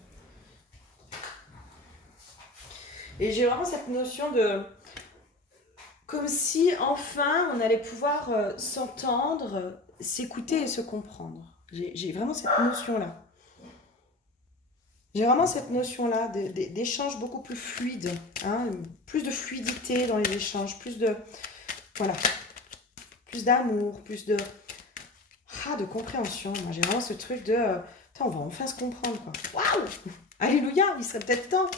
Et j'ai vraiment cette notion Comme si enfin on allait pouvoir s'entendre, s'écouter et se comprendre. J'ai vraiment cette notion-là. J'ai vraiment cette notion-là d'échange beaucoup plus fluide, hein, plus de fluidité dans les échanges, plus de, voilà, plus d'amour, plus de compréhension. Moi, j'ai vraiment ce truc de, on va enfin se comprendre, quoi. Waouh! Alléluia, il serait peut-être temps.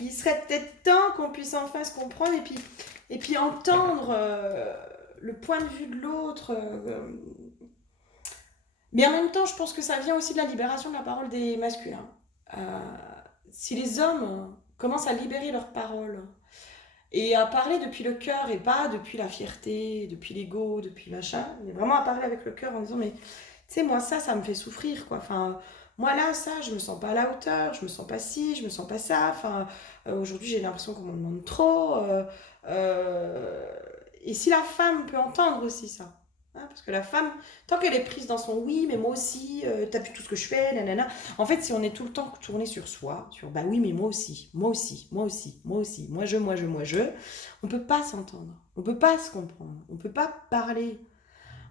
Il serait peut-être temps qu'on puisse enfin se comprendre et puis entendre le point de vue de l'autre. Mais en même temps, je pense que ça vient aussi de la libération de la parole des masculins. Euh, si les hommes commencent à libérer leur parole et à parler depuis le cœur et pas depuis la fierté, depuis l'ego, depuis machin, mais vraiment à parler avec le cœur en disant mais tu sais moi ça me fait souffrir quoi. Enfin moi là ça je me sens pas à la hauteur, je me sens pas ci, je me sens pas ça. Enfin aujourd'hui j'ai l'impression qu'on m'en demande trop. Et si la femme peut entendre aussi ça. Hein, parce que la femme, tant qu'elle est prise dans son oui, mais moi aussi, t'as vu tout ce que je fais, nanana. En fait, si on est tout le temps tourné sur soi, sur bah oui, mais moi aussi, moi aussi, moi aussi, moi aussi, moi je, on peut pas s'entendre, on peut pas se comprendre, on peut pas parler,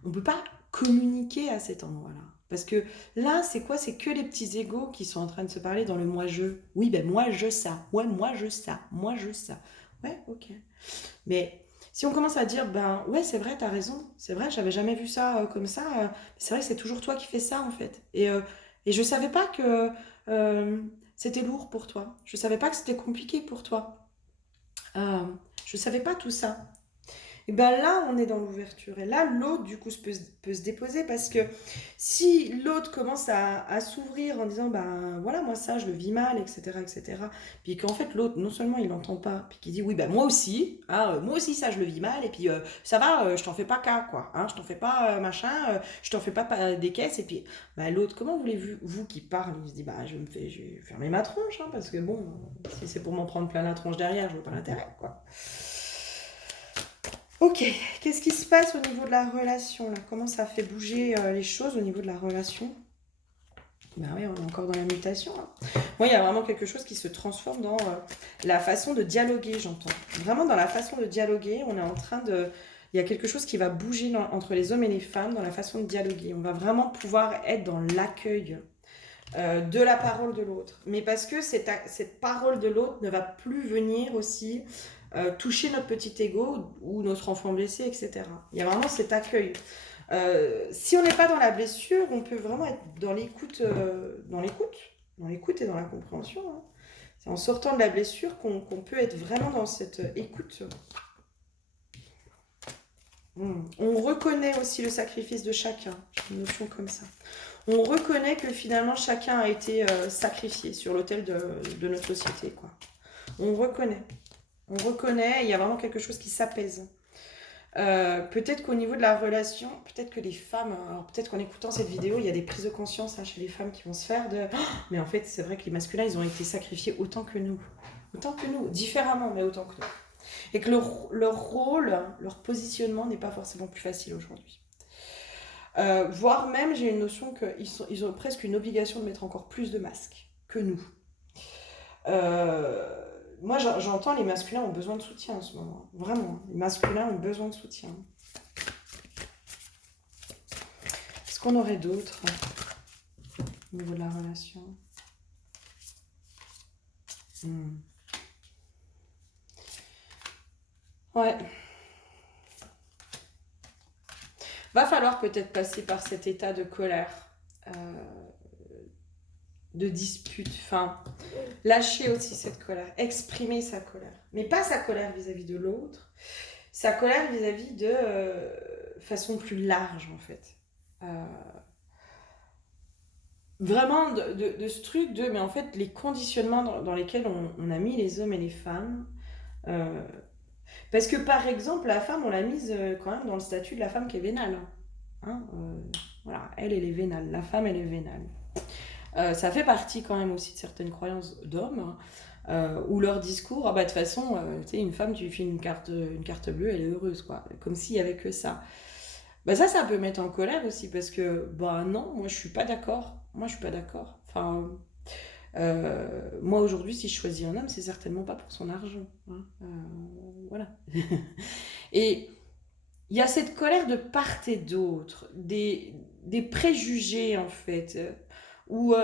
on peut pas communiquer à cet endroit-là. Parce que là, c'est quoi? C'est que les petits égos qui sont en train de se parler dans le moi-je. Oui, ben moi je ça, ouais, moi je ça, moi je ça. Ouais, ok. Mais si on commence à dire, ben ouais, c'est vrai, t'as raison, c'est vrai, j'avais jamais vu ça comme ça, c'est vrai que c'est toujours toi qui fais ça en fait. Et je savais pas que c'était lourd pour toi, je savais pas que c'était compliqué pour toi, Euh, je savais pas tout ça. Et ben là, on est dans l'ouverture. Et là, l'autre, du coup, peut se déposer parce que si l'autre commence à s'ouvrir en disant, ben voilà, moi ça, je le vis mal, etc., etc., puis qu'en fait, l'autre, non seulement il n'entend pas, puis qu'il dit, oui, ben moi aussi, hein, moi aussi, ça, je le vis mal, et puis ça va, je t'en fais pas cas, quoi, hein, je t'en fais pas machin, je t'en fais pas des caisses, et puis ben, l'autre, comment voulez-vous, vous qui parle, il se dit, bah je vais fermer ma tronche, hein, parce que bon, si c'est pour m'en prendre plein la tronche derrière, je vois pas l'intérêt, quoi. Ok, qu'est-ce qui se passe au niveau de la relation là? Comment ça fait bouger les choses au niveau de la relation? Ben oui, on est encore dans la mutation. Hein. Moi, il y a vraiment quelque chose qui se transforme dans la façon de dialoguer, j'entends. Vraiment dans la façon de dialoguer, on est en train de... Il y a quelque chose qui va bouger entre les hommes et les femmes dans la façon de dialoguer. On va vraiment pouvoir être dans l'accueil de la parole de l'autre. Mais parce que cette parole de l'autre ne va plus venir aussi toucher notre petit ego ou notre enfant blessé, etc. Il y a vraiment cet accueil. Si on n'est pas dans la blessure, on peut vraiment être dans l'écoute, dans l'écoute et dans la compréhension. Hein. C'est en sortant de la blessure qu'on peut être vraiment dans cette écoute. On reconnaît aussi le sacrifice de chacun. J'ai une notion comme ça. On reconnaît que finalement chacun a été sacrifié sur l'autel de notre société. Quoi. On reconnaît. On reconnaît, il y a vraiment quelque chose qui s'apaise. Peut-être qu'au niveau de la relation, peut-être que les femmes, alors peut-être qu'en écoutant cette vidéo, il y a des prises de conscience hein, chez les femmes qui vont se faire de oh, mais en fait, c'est vrai que les masculins, ils ont été sacrifiés autant que nous. Autant que nous, différemment, mais autant que nous. Et que leur rôle, leur positionnement n'est pas forcément plus facile aujourd'hui. Voire même, j'ai une notion qu'ils ont presque une obligation de mettre encore plus de masques que nous. Moi, j'entends les masculins ont besoin de soutien en ce moment. Vraiment, les masculins ont besoin de soutien. Est-ce qu'on aurait d'autres au niveau de la relation Ouais. Va falloir peut-être passer par cet état de colère, de dispute, enfin, lâcher aussi cette colère, exprimer sa colère. Mais pas sa colère vis-à-vis de l'autre, sa colère vis-à-vis de façon plus large en fait. Vraiment de ce truc de, mais en fait, les conditionnements dans lesquels on a mis les hommes et les femmes. Parce que par exemple, la femme, on l'a mise quand même dans le statut de la femme qui est vénale. Hein, voilà, elle est vénale. La femme, elle est vénale. Ça fait partie quand même aussi de certaines croyances d'hommes où leur discours, ah bah de toute façon, tu sais, une femme, tu lui files une carte bleue, elle est heureuse, quoi. Comme s'il y avait que ça. Bah ça peut mettre en colère aussi parce que, bah non, moi je suis pas d'accord. Moi je suis pas d'accord. Enfin, Moi, aujourd'hui, si je choisis un homme, c'est certainement pas pour son argent. Hein. Voilà. Et il y a cette colère de part et d'autre, des préjugés, en fait, où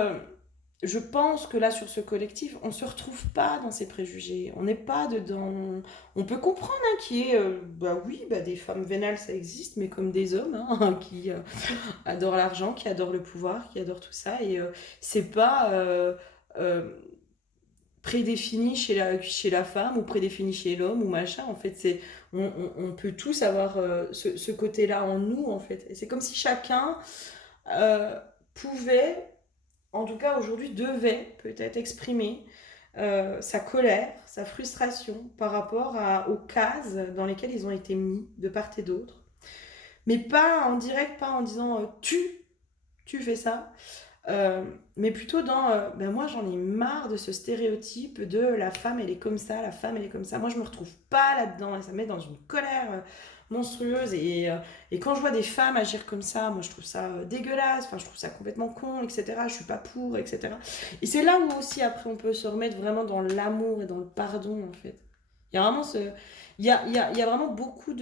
je pense que là, sur ce collectif, on ne se retrouve pas dans ces préjugés. On n'est pas dedans. On peut comprendre hein, qu'il y ait, bah oui, bah, des femmes vénales, ça existe, mais comme des hommes hein, qui adorent l'argent, qui adorent le pouvoir, qui adorent tout ça. Et c'est pas euh, prédéfini chez la femme ou prédéfini chez l'homme ou machin. En fait, on peut tous avoir ce côté-là en nous, en fait. Et c'est comme si chacun pouvait en tout cas aujourd'hui, devait peut-être exprimer sa colère, sa frustration par rapport aux cases dans lesquelles ils ont été mis de part et d'autre. Mais pas en direct, pas en disant tu fais ça, mais plutôt dans ben moi j'en ai marre de ce stéréotype de la femme elle est comme ça, la femme elle est comme ça. Moi je me retrouve pas là-dedans et ça me met dans une colère monstrueuse et quand je vois des femmes agir comme ça, moi je trouve ça dégueulasse, enfin je trouve ça complètement con, etc. Je suis pas pour, etc. Et c'est là où aussi après on peut se remettre vraiment dans l'amour et dans le pardon en fait. Il y a vraiment il y a vraiment beaucoup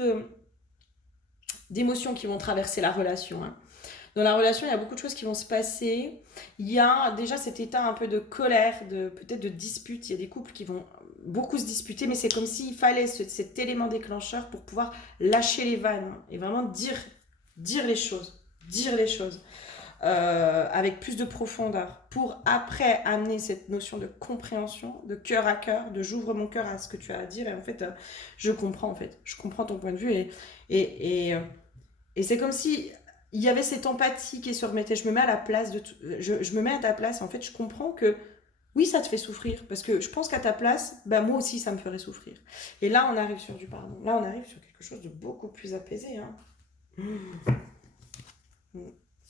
d'émotions qui vont traverser la relation. Hein. Dans la relation, il y a beaucoup de choses qui vont se passer. Il y a déjà cet état un peu de colère, peut-être de dispute. Il y a des couples qui vont beaucoup se disputer, mais c'est comme s'il fallait cet élément déclencheur pour pouvoir lâcher les vannes et vraiment dire les choses. Dire les choses. Avec plus de profondeur pour après amener cette notion de compréhension, de cœur à cœur, de j'ouvre mon cœur à ce que tu as à dire et en fait je comprends ton point de vue et c'est comme si il y avait cette empathie qui se remettait. Je me mets à la place de je me mets à ta place. En fait, je comprends que oui, ça te fait souffrir parce que je pense qu'à ta place, bah moi aussi, ça me ferait souffrir. Et là, on arrive sur du pardon. Là, on arrive sur quelque chose de beaucoup plus apaisé. Hein.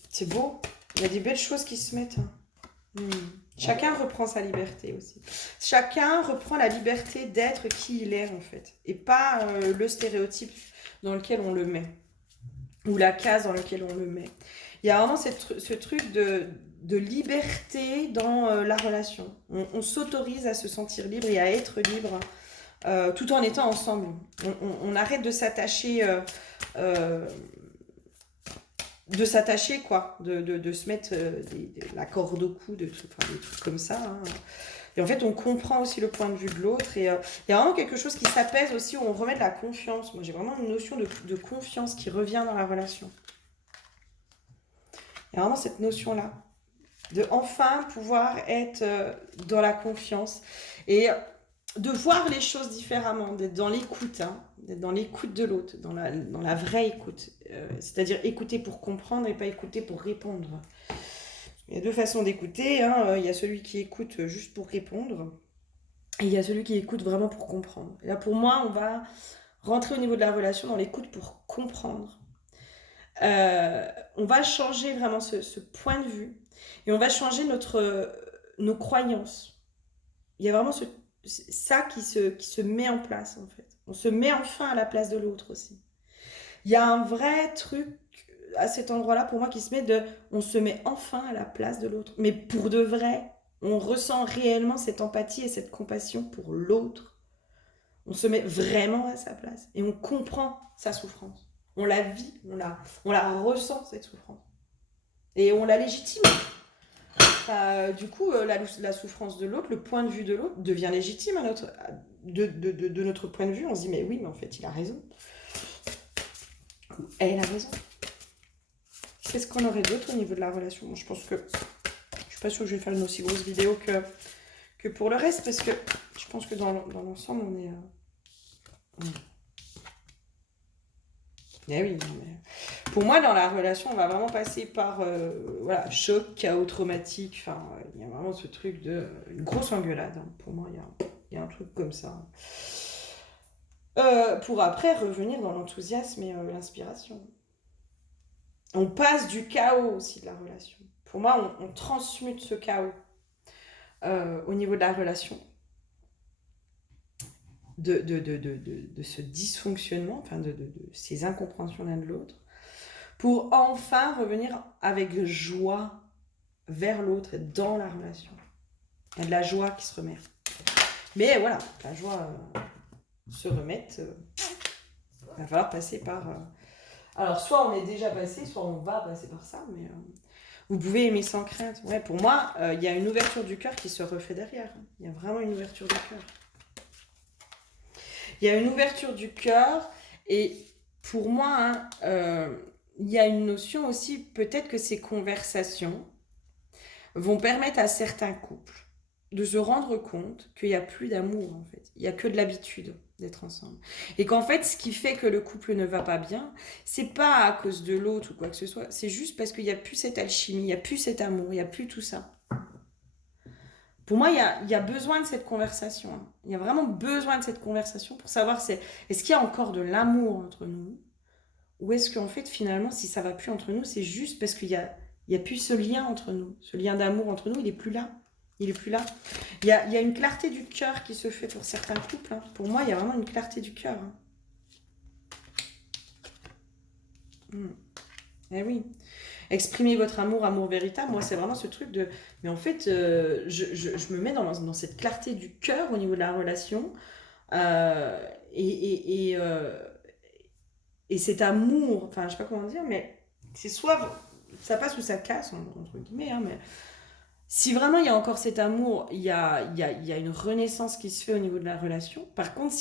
C'est beau. Il y a des belles choses qui se mettent. Hein. Chacun reprend sa liberté aussi. Chacun reprend la liberté d'être qui il est en fait. Et pas le stéréotype dans lequel on le met. Ou la case dans laquelle on le met. Il y a vraiment ce truc de liberté dans la relation. On s'autorise à se sentir libre et à être libre tout en étant ensemble. On arrête de s'attacher quoi, de se mettre la corde au cou, des trucs comme ça. Hein. Et en fait, on comprend aussi le point de vue de l'autre. Et il y a vraiment quelque chose qui s'apaise aussi, où on remet de la confiance. Moi, j'ai vraiment une notion de confiance qui revient dans la relation. Il y a vraiment cette notion-là. De enfin pouvoir être dans la confiance. Et de voir les choses différemment, d'être dans l'écoute, hein, d'être dans l'écoute de l'autre, dans la vraie écoute. C'est-à-dire écouter pour comprendre et pas écouter pour répondre. Il y a deux façons d'écouter. Hein. Il y a celui qui écoute juste pour répondre. Et il y a celui qui écoute vraiment pour comprendre. Et là, pour moi, on va rentrer au niveau de la relation dans l'écoute pour comprendre. On va changer vraiment ce point de vue. Et on va changer nos croyances. Il y a vraiment ça qui se met en place, en fait. On se met enfin à la place de l'autre aussi. Il y a un vrai truc à cet endroit-là, pour moi, qui se met on se met enfin à la place de l'autre. Mais pour de vrai, on ressent réellement cette empathie et cette compassion pour l'autre. On se met vraiment à sa place. Et on comprend sa souffrance. On la vit, on la ressent, cette souffrance. Et on la légitime. Du coup, la souffrance de l'autre, le point de vue de l'autre devient légitime de notre point de vue. On se dit, mais oui, mais en fait, il a raison. Elle a raison. Qu'est-ce qu'on aurait d'autre au niveau de la relation? Bon, je pense que je suis pas sûre que je vais faire une aussi grosse vidéo que pour le reste, parce que je pense que dans l'ensemble, on est... Eh oui, mais pour moi, dans la relation, on va vraiment passer par voilà, choc, chaos traumatique. Enfin, il y a vraiment ce truc de une grosse engueulade. Hein. Pour moi, il y a un truc comme ça. Pour après revenir dans l'enthousiasme et l'inspiration. On passe du chaos aussi de la relation. Pour moi, on transmute ce chaos au niveau de la relation. De ce dysfonctionnement, enfin de ces incompréhensions l'un de l'autre, pour enfin revenir avec joie vers l'autre et dans la relation. Il y a de la joie qui se remet. Mais voilà, la joie se remettre, il va falloir passer par... Alors, soit on est déjà passé, soit on va passer par ça, mais vous pouvez aimer sans crainte. Ouais, pour moi, il y a une ouverture du cœur qui se refait derrière. Il y a vraiment une ouverture du cœur. Il y a une ouverture du cœur, et pour moi, hein, il y a une notion aussi, peut-être que ces conversations vont permettre à certains couples de se rendre compte qu'il n'y a plus d'amour, en fait. Il n'y a que de l'habitude d'être ensemble. Et qu'en fait, ce qui fait que le couple ne va pas bien, c'est pas à cause de l'autre ou quoi que ce soit, c'est juste parce qu'il n'y a plus cette alchimie, il n'y a plus cet amour, il n'y a plus tout ça. Pour moi, il y a besoin de cette conversation. Hein. Il y a vraiment besoin de cette conversation pour savoir est-ce qu'il y a encore de l'amour entre nous, ou est-ce qu'en fait, finalement, si ça va plus entre nous, c'est juste parce qu'il y a plus ce lien entre nous. Ce lien d'amour entre nous, il est plus là. Il est plus là. Il y a une clarté du cœur qui se fait pour certains couples. Hein. Pour moi, il y a vraiment une clarté du cœur. Hein. Eh oui. Exprimer votre amour, amour véritable, moi, c'est vraiment ce truc de... Mais en fait, je me mets dans cette clarté du cœur au niveau de la relation. Euh, et, et, euh, et cet amour, enfin, je sais pas comment dire, mais c'est soit... Ça passe ou ça casse, entre guillemets, hein, mais... Si vraiment il y a encore cet amour, il y a une renaissance qui se fait au niveau de la relation. Par contre,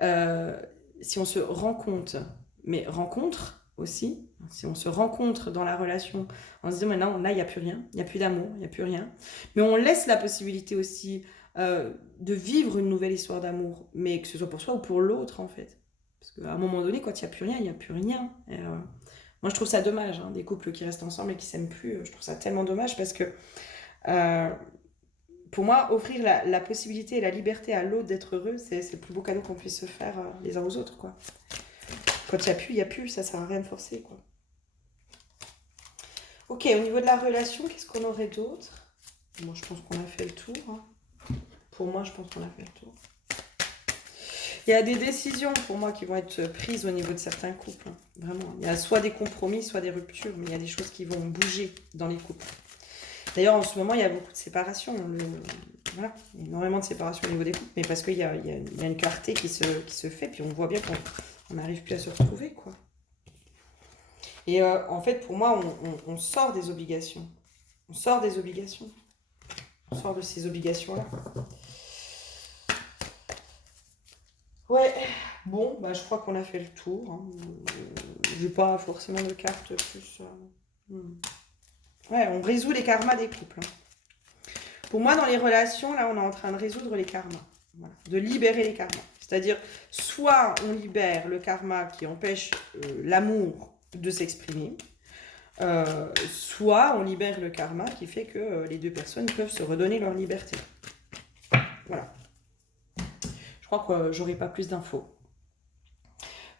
euh, si on se rencontre, mais rencontre aussi, si on se rencontre dans la relation en se disant, mais non, là, il n'y a plus rien, il n'y a plus d'amour, il n'y a plus rien. Mais on laisse la possibilité aussi de vivre une nouvelle histoire d'amour, mais que ce soit pour soi ou pour l'autre, en fait. Parce qu'à un moment donné, quand il n'y a plus rien, il n'y a plus rien. Et, moi, je trouve ça dommage, hein, des couples qui restent ensemble et qui s'aiment plus. Je trouve ça tellement dommage parce que, euh, pour moi, offrir la possibilité et la liberté à l'autre d'être heureux, c'est le plus beau cadeau qu'on puisse se faire les uns aux autres, quoi. Quand il n'y a plus, ça sert à rien de forcer, quoi. Ok, au niveau de la relation, qu'est-ce qu'on aurait d'autre? Moi, je pense qu'on a fait le tour. Hein. Pour moi, je pense qu'on a fait le tour. Il y a des décisions pour moi qui vont être prises au niveau de certains couples. Hein. Vraiment. Il y a soit des compromis, soit des ruptures, mais il y a des choses qui vont bouger dans les couples. D'ailleurs, en ce moment, il y a beaucoup de séparations. Voilà, il y a énormément de séparations au niveau des couples, mais parce qu'il y a une clarté qui se fait, puis on voit bien qu'on n'arrive plus à se retrouver, quoi. Et en fait, pour moi, on sort des obligations. On sort des obligations. On sort de ces obligations-là. Ouais, bon, bah, je crois qu'on a fait le tour. Hein. J'ai pas forcément de cartes plus. Ouais, on résout les karmas des couples. Hein. Pour moi, dans les relations, là, on est en train de résoudre les karmas. Voilà, de libérer les karmas. C'est-à-dire, soit on libère le karma qui empêche l'amour de s'exprimer, soit on libère le karma qui fait que les deux personnes peuvent se redonner leur liberté. Voilà. Je crois que j'aurai pas plus d'infos.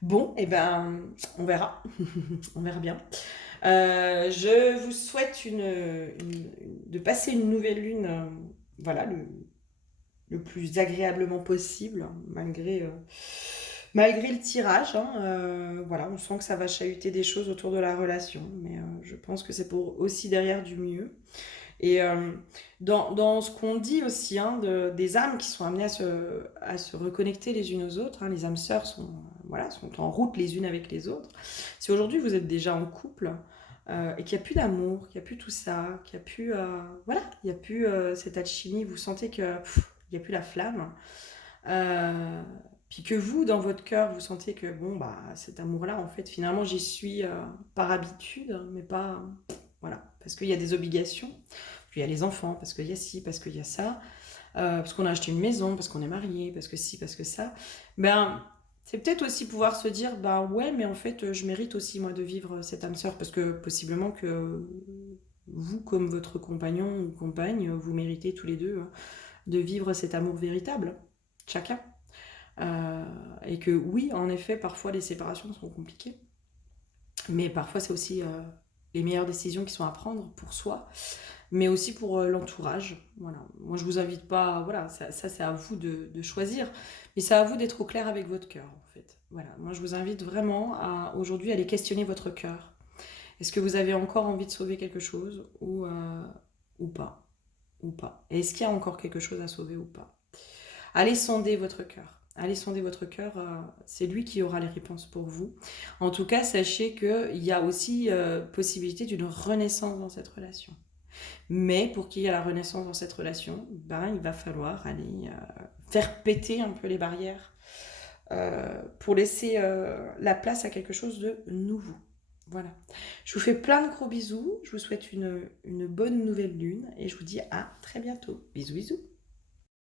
Bon, et ben, on verra. On verra bien. Je vous souhaite de passer une nouvelle lune, voilà, le plus agréablement possible, malgré le tirage. Hein, voilà, on sent que ça va chahuter des choses autour de la relation, mais je pense que c'est pour aussi derrière du mieux. Et dans ce qu'on dit aussi, hein, des âmes qui sont amenées à se reconnecter les unes aux autres, hein, les âmes sœurs sont en route les unes avec les autres. Si aujourd'hui vous êtes déjà en couple et qu'il n'y a plus d'amour, qu'il n'y a plus tout ça, qu'il n'y a plus, il y a plus cette alchimie, vous sentez qu'il n'y a plus la flamme, puis que vous, dans votre cœur, vous sentez que bon, bah, cet amour-là, en fait, finalement, j'y suis par habitude, mais pas... Voilà, parce qu'il y a des obligations, puis il y a les enfants, parce qu'il y a ci, parce qu'il y a ça, parce qu'on a acheté une maison, parce qu'on est marié, parce que ci, parce que ça. Ben, c'est peut-être aussi pouvoir se dire, bah ouais, mais en fait, je mérite aussi, moi, de vivre cette âme sœur, parce que possiblement que vous, comme votre compagnon ou compagne, vous méritez tous les deux de vivre cet amour véritable, chacun. Et que oui, en effet, parfois les séparations sont compliquées, mais parfois c'est aussi les meilleures décisions qui sont à prendre pour soi, mais aussi pour l'entourage. Voilà. Moi, je vous invite pas, voilà, ça c'est à vous de choisir, mais c'est à vous d'être au clair avec votre cœur, en fait. Voilà. Moi, je vous invite vraiment aujourd'hui à aller questionner votre cœur. Est-ce que vous avez encore envie de sauver quelque chose ou pas? ou pas? Est-ce qu'il y a encore quelque chose à sauver ou pas? Allez sonder votre cœur. Allez sonder votre cœur, c'est lui qui aura les réponses pour vous. En tout cas, sachez qu'il y a aussi possibilité d'une renaissance dans cette relation. Mais pour qu'il y ait la renaissance dans cette relation, ben, il va falloir aller faire péter un peu les barrières pour laisser la place à quelque chose de nouveau. Voilà. Je vous fais plein de gros bisous. Je vous souhaite une bonne nouvelle lune et je vous dis à très bientôt. Bisous, bisous.